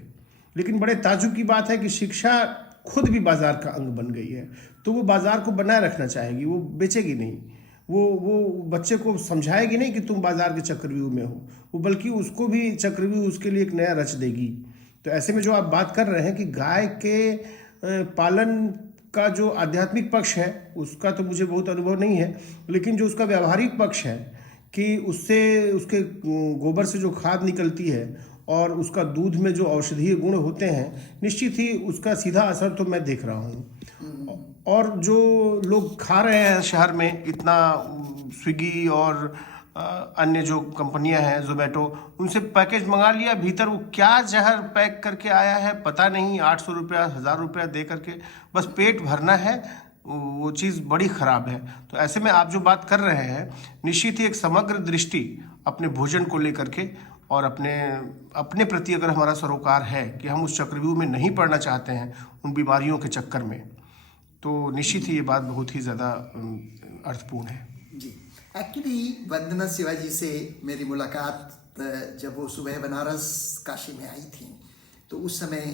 लेकिन बड़े ताज्जुब की बात है कि शिक्षा खुद भी बाजार का अंग बन गई है, तो वो बाजार को बनाए रखना चाहेगी, वो बेचेगी नहीं, वो बच्चे को समझाएगी नहीं कि तुम बाजार के चक्रव्यूह में हो, वो बल्कि उसको भी चक्रव्यूह उसके लिए एक नया रच देगी। तो ऐसे में जो आप बात कर रहे हैं कि गाय के पालन का जो आध्यात्मिक पक्ष है उसका तो मुझे बहुत अनुभव नहीं है, लेकिन जो उसका व्यावहारिक पक्ष है कि उससे उसके गोबर से जो खाद निकलती है और उसका दूध में जो औषधीय गुण होते हैं, निश्चित ही उसका सीधा असर तो मैं देख रहा हूँ। और जो लोग खा रहे हैं शहर में इतना, स्विगी और अन्य जो कंपनियां हैं, जोमेटो, उनसे पैकेज मंगा लिया, भीतर वो क्या जहर पैक करके आया है पता नहीं, 800 रुपया 1000 रुपया दे करके बस पेट भरना है, वो चीज़ बड़ी ख़राब है। तो ऐसे में आप जो बात कर रहे हैं, निश्चित ही एक समग्र दृष्टि अपने भोजन को लेकर के और अपने प्रति अगर हमारा सरोकार है कि हम उस चक्रव्यूह में नहीं पड़ना चाहते हैं उन बीमारियों के चक्कर में, तो निश्चित ही ये बात बहुत ही ज़्यादा अर्थपूर्ण है। जी, एक्चुअली वंदना शिवाजी से मेरी मुलाकात जब वो सुबह बनारस काशी में आई थी तो उस समय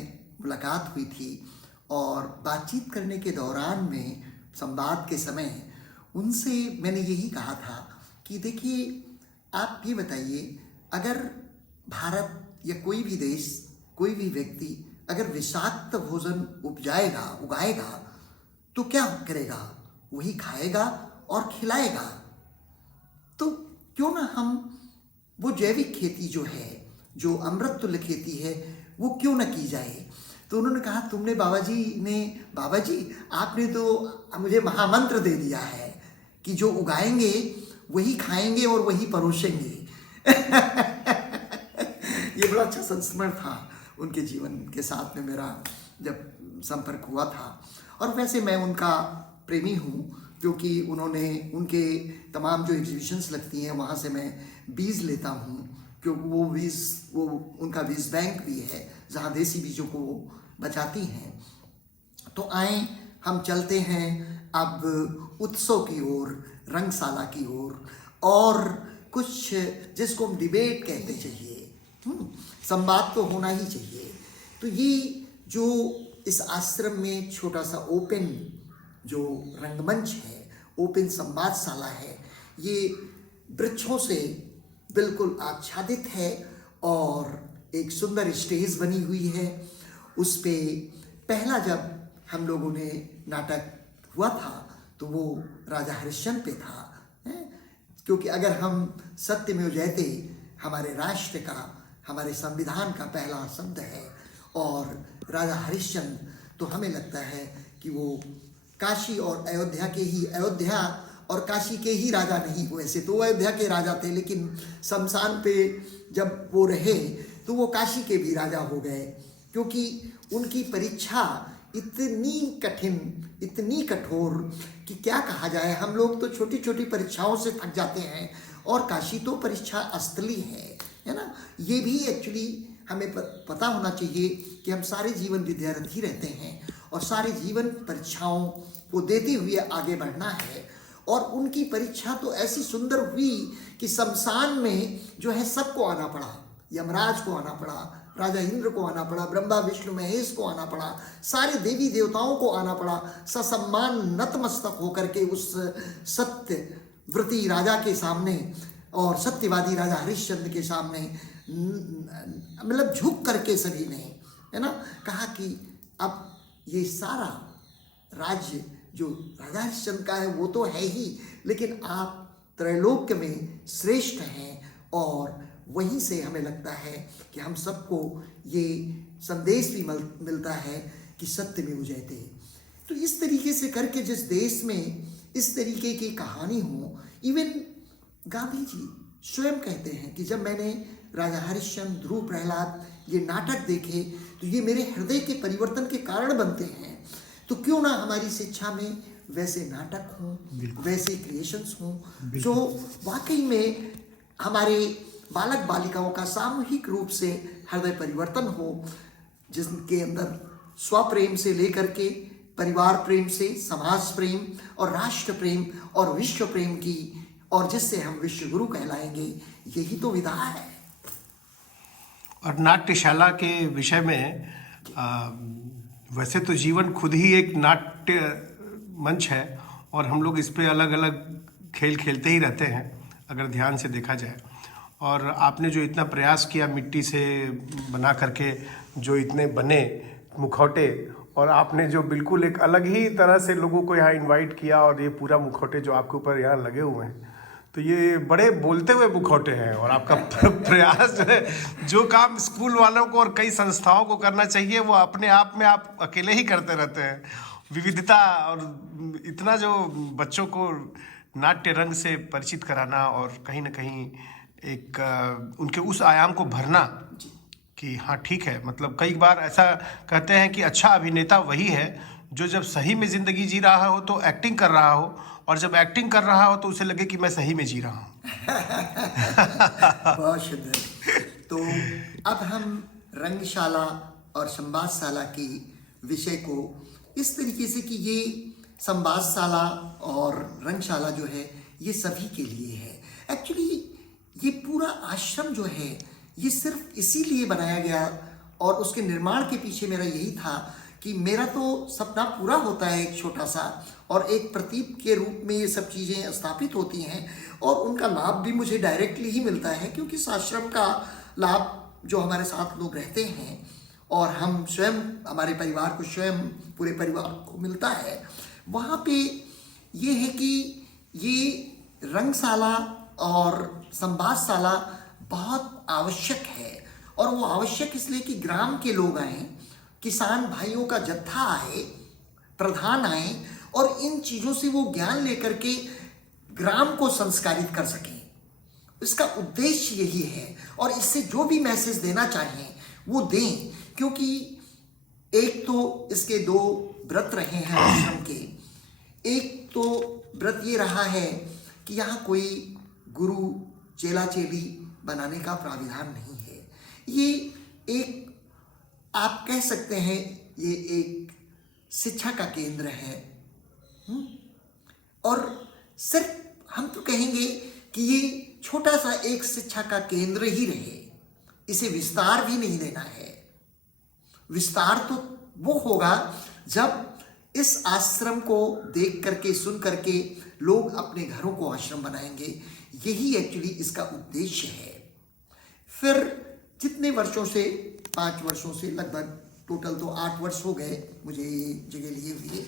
मुलाकात हुई थी, और बातचीत करने के दौरान में, संवाद के समय, उनसे मैंने यही कहा था कि देखिए, आप ये बताइए, अगर भारत या कोई भी देश, कोई भी व्यक्ति अगर विषाक्त भोजन उगाएगा तो क्या करेगा? वही खाएगा और खिलाएगा। तो क्यों ना हम वो जैविक खेती जो है, जो अमृत तुल्य खेती है, वो क्यों ना की जाए? तो उन्होंने कहा, बाबा जी आपने तो मुझे महामंत्र दे दिया है कि जो उगाएंगे वही खाएंगे और वही परोसेंगे। ये बड़ा अच्छा संस्मरण था उनके जीवन के साथ में मेरा जब संपर्क हुआ था। और वैसे मैं उनका प्रेमी हूँ, क्योंकि उनके तमाम जो एग्जीबिशंस लगती हैं वहाँ से मैं बीज लेता हूँ, क्योंकि वो उनका बीज बैंक भी है जहाँ देसी बीजों को बचाती हैं। तो आए हम चलते हैं अब उत्सव की ओर, रंगशाला की ओर, और कुछ जिसको हम डिबेट कहते चाहिए, संवाद तो होना ही चाहिए। तो ये जो इस आश्रम में छोटा सा ओपन जो रंगमंच है, ओपन संवादशाला है, ये वृक्षों से बिल्कुल आच्छादित है और एक सुंदर स्टेज बनी हुई है। उस पे पहला जब हम लोगों ने नाटक हुआ था तो वो राजा हरिश्चंद्र पे था, क्योंकि अगर हम सत्यमेव जयते हमारे राष्ट्र का, हमारे संविधान का पहला शब्द है, और राजा हरिश्चंद्र तो हमें लगता है कि वो काशी और अयोध्या और काशी के ही राजा नहीं हुए। ऐसे तो अयोध्या के राजा थे, लेकिन शमशान पे जब वो रहे तो वो काशी के भी राजा हो गए, क्योंकि उनकी परीक्षा इतनी कठिन, इतनी कठोर कि क्या कहा जाए। हम लोग तो छोटी छोटी परीक्षाओं से थक जाते हैं, और काशी तो परीक्षा स्थली है ना। ये भी एक्चुअली हमें पता होना चाहिए कि हम सारे जीवन विद्यार्थी रहते हैं और सारे जीवन परीक्षाओं को देते हुए आगे बढ़ना है। और उनकी परीक्षा तो ऐसी सुंदर हुई कि शमशान में जो है सबको आना पड़ा, यमराज को आना पड़ा, राजा इंद्र को आना पड़ा, ब्रह्मा विष्णु महेश को आना पड़ा, सारे देवी देवताओं को आना पड़ा, ससम्मान नतमस्तक होकर के उस सत्य व्रती राजा के सामने और सत्यवादी राजा हरिश्चंद्र के सामने मतलब झुक करके सभी ने, है ना, कहा कि अब ये सारा राज्य जो राजा हरिश्चंद्र का है वो तो है ही, लेकिन आप त्रैलोक्य में श्रेष्ठ हैं। और वहीं से हमें लगता है कि हम सबको ये संदेश भी मिलता है कि सत्य में जयते। तो इस तरीके से करके जिस देश में इस तरीके की कहानी हो, इवन गांधी जी स्वयं कहते हैं कि जब मैंने राजा हरिश्चंद्र, ध्रुव प्रहलाद ये नाटक देखे तो ये मेरे हृदय के परिवर्तन के कारण बनते हैं। तो क्यों ना हमारी शिक्षा में वैसे नाटक हों, वैसे क्रिएशंस हों जो वाकई में हमारे बालक बालिकाओं का सामूहिक रूप से हृदय परिवर्तन हो, जिनके अंदर स्वप्रेम से लेकर के परिवार प्रेम से समाज प्रेम और राष्ट्र प्रेम और विश्व प्रेम की, और जिससे हम विश्व गुरु कहलाएंगे। यही तो विधा है। और नाट्यशाला के विषय में वैसे तो जीवन खुद ही एक नाट्य मंच है और हम लोग इस पे अलग अलग खेल खेलते ही रहते हैं अगर ध्यान से देखा जाए। और आपने जो इतना प्रयास किया मिट्टी से बना करके, जो इतने बने मुखौटे, और आपने जो बिल्कुल एक अलग ही तरह से लोगों को यहाँ इनवाइट किया, और ये पूरा मुखौटे जो आपके ऊपर यहाँ लगे हुए हैं, तो ये बड़े बोलते हुए मुखौटे हैं। और आपका प्रयास जो है, जो काम स्कूल वालों को और कई संस्थाओं को करना चाहिए वो अपने आप में आप अकेले ही करते रहते हैं। विविधता और इतना जो बच्चों को नाट्य रंग से परिचित कराना और कहीं ना कहीं एक उनके उस आयाम को भरना कि हाँ ठीक है, मतलब कई बार ऐसा कहते हैं कि अच्छा अभिनेता वही है जो जब सही में जिंदगी जी रहा हो तो एक्टिंग कर रहा हो, और जब एक्टिंग कर रहा हो तो उसे लगे कि मैं सही में जी रहा हूँ। बहुत सुंदर। तो अब हम रंगशाला और संवादशाला की विषय को इस तरीके से कि ये संवादशाला और रंगशाला जो है ये सभी के लिए है। एक्चुअली ये पूरा आश्रम जो है ये सिर्फ इसीलिए बनाया गया, और उसके निर्माण के पीछे मेरा यही था कि मेरा तो सपना पूरा होता है एक छोटा सा, और एक प्रतीक के रूप में ये सब चीज़ें स्थापित होती हैं, और उनका लाभ भी मुझे डायरेक्टली ही मिलता है, क्योंकि इस आश्रम का लाभ जो हमारे साथ लोग रहते हैं और हम स्वयं, हमारे परिवार को स्वयं, पूरे परिवार को मिलता है। वहाँ पे ये है कि ये रंगशाला और संवादशाला बहुत आवश्यक है, और वो आवश्यक इसलिए कि ग्राम के लोग आए, किसान भाइयों का जत्था आए, प्रधान आए, और इन चीज़ों से वो ज्ञान लेकर के ग्राम को संस्कारित कर सकें। इसका उद्देश्य यही है, और इससे जो भी मैसेज देना चाहें वो दें, क्योंकि एक तो इसके दो व्रत रहे हैं आश्रम के। एक तो व्रत ये रहा है कि यहाँ कोई गुरु चेला चेली बनाने का प्राविधान नहीं है। ये एक, आप कह सकते हैं, ये एक शिक्षा का केंद्र है। और सिर्फ हम तो कहेंगे कि ये छोटा सा एक शिक्षा का केंद्र ही रहे, इसे विस्तार भी नहीं देना है। विस्तार तो वो होगा जब इस आश्रम को देख करके, सुन करके लोग अपने घरों को आश्रम बनाएंगे। यही एक्चुअली इसका उद्देश्य है। फिर जितने वर्षों से, 5 वर्षों से, लगभग टोटल तो 8 वर्ष हो गए मुझे ये जगह लिए हुए,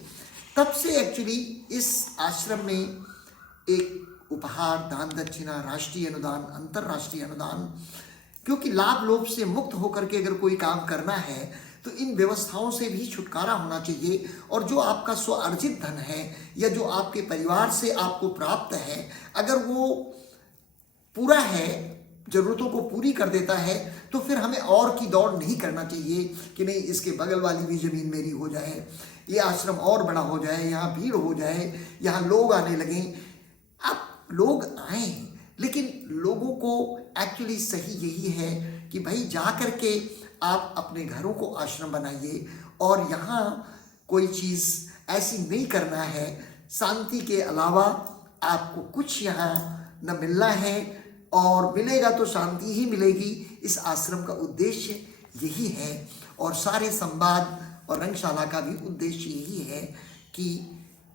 तब से एक्चुअली इस आश्रम में एक उपहार, दान दक्षिणा, राष्ट्रीय अनुदान, अंतर्राष्ट्रीय अनुदान, क्योंकि लाभ लोभ से मुक्त होकर के अगर कोई काम करना है तो इन व्यवस्थाओं से भी छुटकारा होना चाहिए। और जो आपका स्व अर्जित धन है या जो आपके परिवार से आपको प्राप्त है, अगर वो पूरा है, ज़रूरतों को पूरी कर देता है, तो फिर हमें और की दौड़ नहीं करना चाहिए कि नहीं इसके बगल वाली भी ज़मीन मेरी हो जाए, ये आश्रम और बड़ा हो जाए, यहाँ भीड़ हो जाए, यहाँ लोग आने लगें। अब लोग आएँ, लेकिन लोगों को एक्चुअली सही यही है कि भाई जा कर के आप अपने घरों को आश्रम बनाइए, और यहाँ कोई चीज़ ऐसी नहीं करना है, शांति के अलावा आपको कुछ यहाँ न मिलना है, और मिलेगा तो शांति ही मिलेगी। इस आश्रम का उद्देश्य यही है, और सारे संवाद और रंगशाला का भी उद्देश्य यही है कि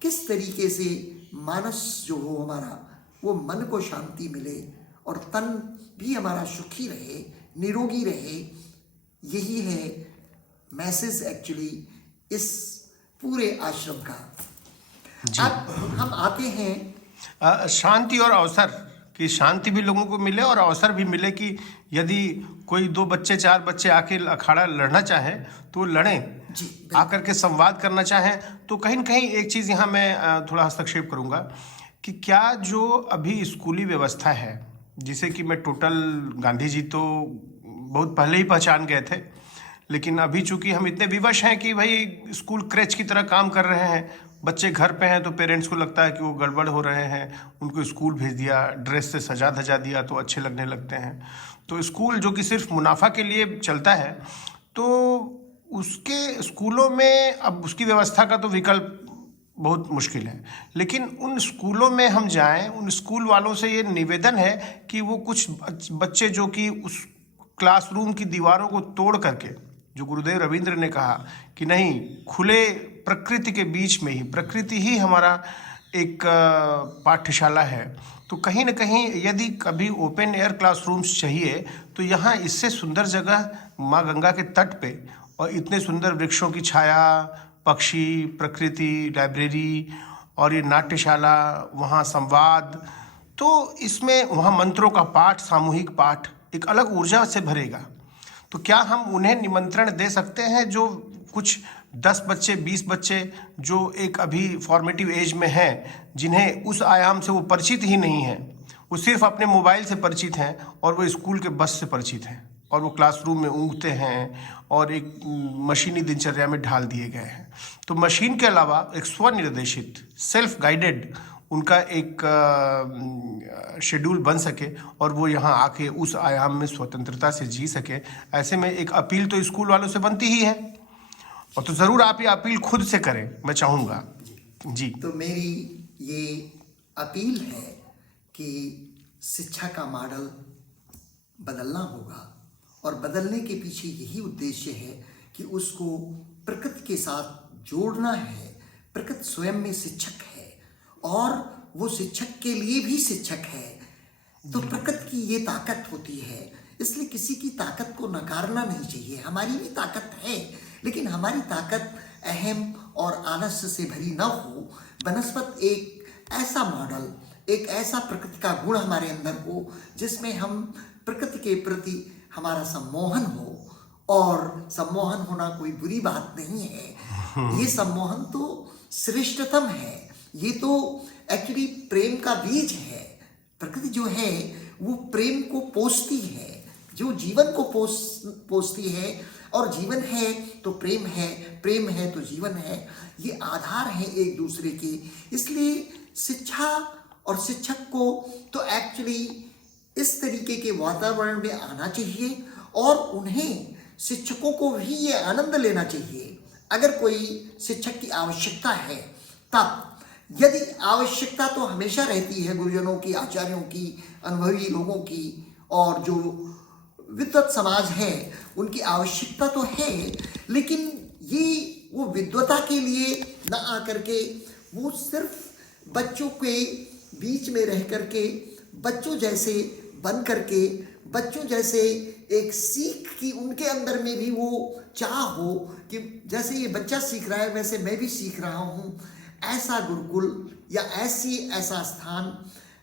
किस तरीके से मानस जो हो हमारा, वो मन को शांति मिले और तन भी हमारा सुखी रहे, निरोगी रहे। यही है मैसेज एक्चुअली इस पूरे आश्रम का। अब हम आते हैं शांति और अवसर कि शांति भी लोगों को मिले और अवसर भी मिले कि यदि कोई 2 बच्चे 4 बच्चे आके अखाड़ा लड़ना चाहे तो वो लड़ें, जी आकर के संवाद करना चाहें। तो कहीं न कहीं एक चीज़ यहाँ मैं थोड़ा हस्तक्षेप करूँगा कि क्या जो अभी स्कूली व्यवस्था है, जिसे कि मैं टोटल गांधी जी तो बहुत पहले ही पहचान गए थे, लेकिन अभी चूंकि हम इतने विवश हैं कि भाई स्कूल क्रेच की तरह काम कर रहे हैं, बच्चे घर पे हैं तो पेरेंट्स को लगता है कि वो गड़बड़ हो रहे हैं, उनको स्कूल भेज दिया, ड्रेस से सजा धजा दिया तो अच्छे लगने लगते हैं। तो स्कूल जो कि सिर्फ मुनाफा के लिए चलता है, तो उसके स्कूलों में अब उसकी व्यवस्था का तो विकल्प बहुत मुश्किल है। लेकिन उन स्कूलों में हम जाएं, उन स्कूल वालों से ये निवेदन है कि वो कुछ बच्चे जो कि उस क्लासरूम की दीवारों को तोड़ करके, जो गुरुदेव रविंद्र ने कहा कि नहीं, खुले प्रकृति के बीच में ही, प्रकृति ही हमारा एक पाठशाला है, तो कहीं न कहीं यदि कभी ओपन एयर क्लासरूम्स चाहिए तो यहाँ इससे सुंदर जगह माँ गंगा के तट पे और इतने सुंदर वृक्षों की छाया, पक्षी, प्रकृति, लाइब्रेरी और ये नाट्यशाला, वहाँ संवाद, तो इसमें वहाँ मंत्रों का पाठ, सामूहिक पाठ एक अलग ऊर्जा से भरेगा। तो क्या हम उन्हें निमंत्रण दे सकते हैं जो कुछ 10 बच्चे 20 बच्चे जो एक अभी फॉर्मेटिव एज में हैं, जिन्हें उस आयाम से वो परिचित ही नहीं हैं, वो सिर्फ अपने मोबाइल से परिचित हैं और वो स्कूल के बस से परिचित हैं और वो क्लासरूम में ऊँघते हैं और एक मशीनी दिनचर्या में ढाल दिए गए हैं। तो मशीन के अलावा एक स्वनिर्देशित, सेल्फ गाइडेड उनका एक शेड्यूल बन सके और वो यहाँ आके उस आयाम में स्वतंत्रता से जी सके, ऐसे में एक अपील तो स्कूल वालों से बनती ही है। और तो ज़रूर आप ये अपील खुद से करें, मैं चाहूँगा जी। तो मेरी ये अपील है कि शिक्षा का मॉडल बदलना होगा और बदलने के पीछे यही उद्देश्य है कि उसको प्रकृति के साथ जोड़ना है। प्रकृति स्वयं में शिक्षक है और वो शिक्षक के लिए भी शिक्षक है। तो प्रकृति की ये ताकत होती है, इसलिए किसी की ताकत को नकारना नहीं चाहिए। हमारी भी ताकत है, लेकिन हमारी ताकत अहम और आलस्य से भरी न हो। बनस्पत एक ऐसा मॉडल, एक ऐसा प्रकृति का गुण हमारे अंदर हो जिसमें हम प्रकृति के प्रति हमारा सम्मोहन हो। और सम्मोहन होना कोई बुरी बात नहीं है, ये सम्मोहन तो श्रेष्ठतम है। ये तो एक्चुअली प्रेम का बीज है। प्रकृति जो है वो प्रेम को पोषती है, जो जीवन को पोषती है। और जीवन है तो प्रेम है, प्रेम है तो जीवन है। ये आधार है एक दूसरे के। इसलिए शिक्षा और शिक्षक को तो एक्चुअली इस तरीके के वातावरण में आना चाहिए और उन्हें, शिक्षकों को भी ये आनंद लेना चाहिए। अगर कोई शिक्षक की आवश्यकता है तब, यदि आवश्यकता तो हमेशा रहती है गुरुजनों की, आचार्यों की, अनुभवी लोगों की, और जो विद्वत समाज है उनकी आवश्यकता तो है, लेकिन ये वो विद्वता के लिए न आकर के वो सिर्फ बच्चों के बीच में रह करके, बच्चों जैसे बन करके, बच्चों जैसे एक सीख की उनके अंदर में भी वो चाह हो कि जैसे ये बच्चा सीख रहा है वैसे मैं भी सीख रहा हूँ। ऐसा गुरुकुल या ऐसा स्थान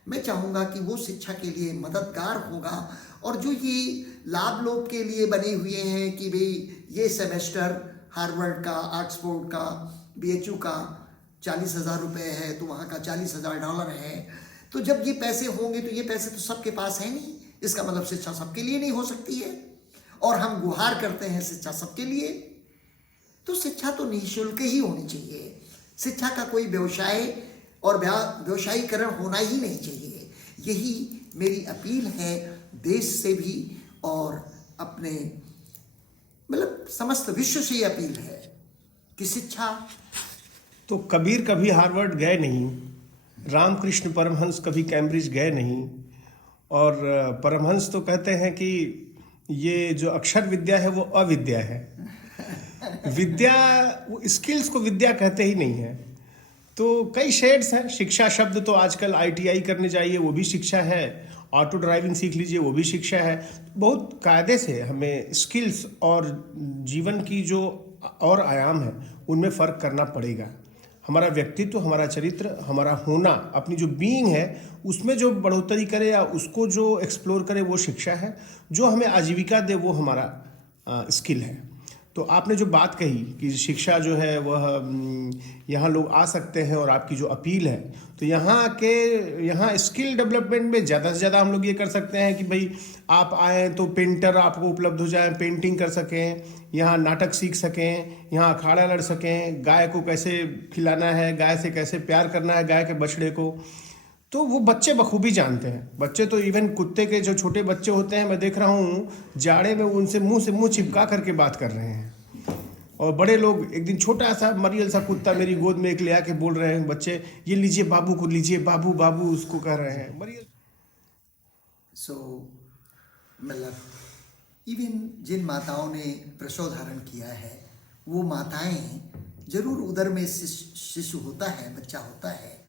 मैं चाहूँगा कि वो शिक्षा के लिए मददगार होगा। और जो ये लाभ लोभ के लिए बने हुए हैं कि भाई ये सेमेस्टर हार्वर्ड का, ऑक्सफोर्ड का, BHU का 40,000 रुपये है तो वहाँ का $40,000 है, तो जब ये पैसे होंगे तो ये पैसे तो सबके पास है नहीं, इसका मतलब शिक्षा सबके लिए नहीं हो सकती है। और हम गुहार करते हैं शिक्षा सबके लिए, तो शिक्षा तो निःशुल्क ही होनी चाहिए। शिक्षा का कोई व्यवसाय और व्यवसायीकरण होना ही नहीं चाहिए। यही मेरी अपील है देश से भी और अपने मतलब समस्त विश्व से अपील है कि शिक्षा। तो कबीर कभी हार्वर्ड गए नहीं, रामकृष्ण परमहंस कभी कैम्ब्रिज गए नहीं, और परमहंस तो कहते हैं कि ये जो अक्षर विद्या है वो अविद्या है। विद्या, वो स्किल्स को विद्या कहते ही नहीं है। तो कई शेड्स हैं। शिक्षा शब्द तो आजकल ITI करने जाइए वो भी शिक्षा है, ऑटो ड्राइविंग सीख लीजिए, वो भी शिक्षा है। बहुत कायदे से हमें स्किल्स और जीवन की जो और आयाम है उनमें फ़र्क करना पड़ेगा। हमारा व्यक्तित्व, हमारा चरित्र, हमारा होना, अपनी जो बीइंग है उसमें जो बढ़ोतरी करे या उसको जो एक्सप्लोर करे वो शिक्षा है। जो हमें आजीविका दे वो हमारा स्किल है। तो आपने जो बात कही कि शिक्षा जो है वह यहाँ लोग आ सकते हैं और आपकी जो अपील है, तो यहाँ स्किल डेवलपमेंट में ज़्यादा से ज़्यादा हम लोग ये कर सकते हैं कि भाई आप आएँ तो पेंटर आपको उपलब्ध हो जाए, पेंटिंग कर सकें, यहाँ नाटक सीख सकें, यहाँ अखाड़ा लड़ सकें, गाय को कैसे खिलाना है, गाय से कैसे प्यार करना है, गाय के बछड़े को। तो वो बच्चे बखूबी जानते हैं। बच्चे तो इवन कुत्ते के जो छोटे बच्चे होते हैं, मैं देख रहा हूँ जाड़े में उनसे मुंह चिपका करके बात कर रहे हैं। और बड़े लोग, एक दिन छोटा सा मरियल सा कुत्ता मेरी गोद में एक ले आके बोल रहे हैं बच्चे, ये लीजिए बाबू को लीजिए, बाबू बाबू उसको कह रहे हैं मरियल। सो मतलब इवन जिन माताओं ने प्रसव धारण किया है वो माताएं जरूर उदर में शिशु होता है, बच्चा होता है,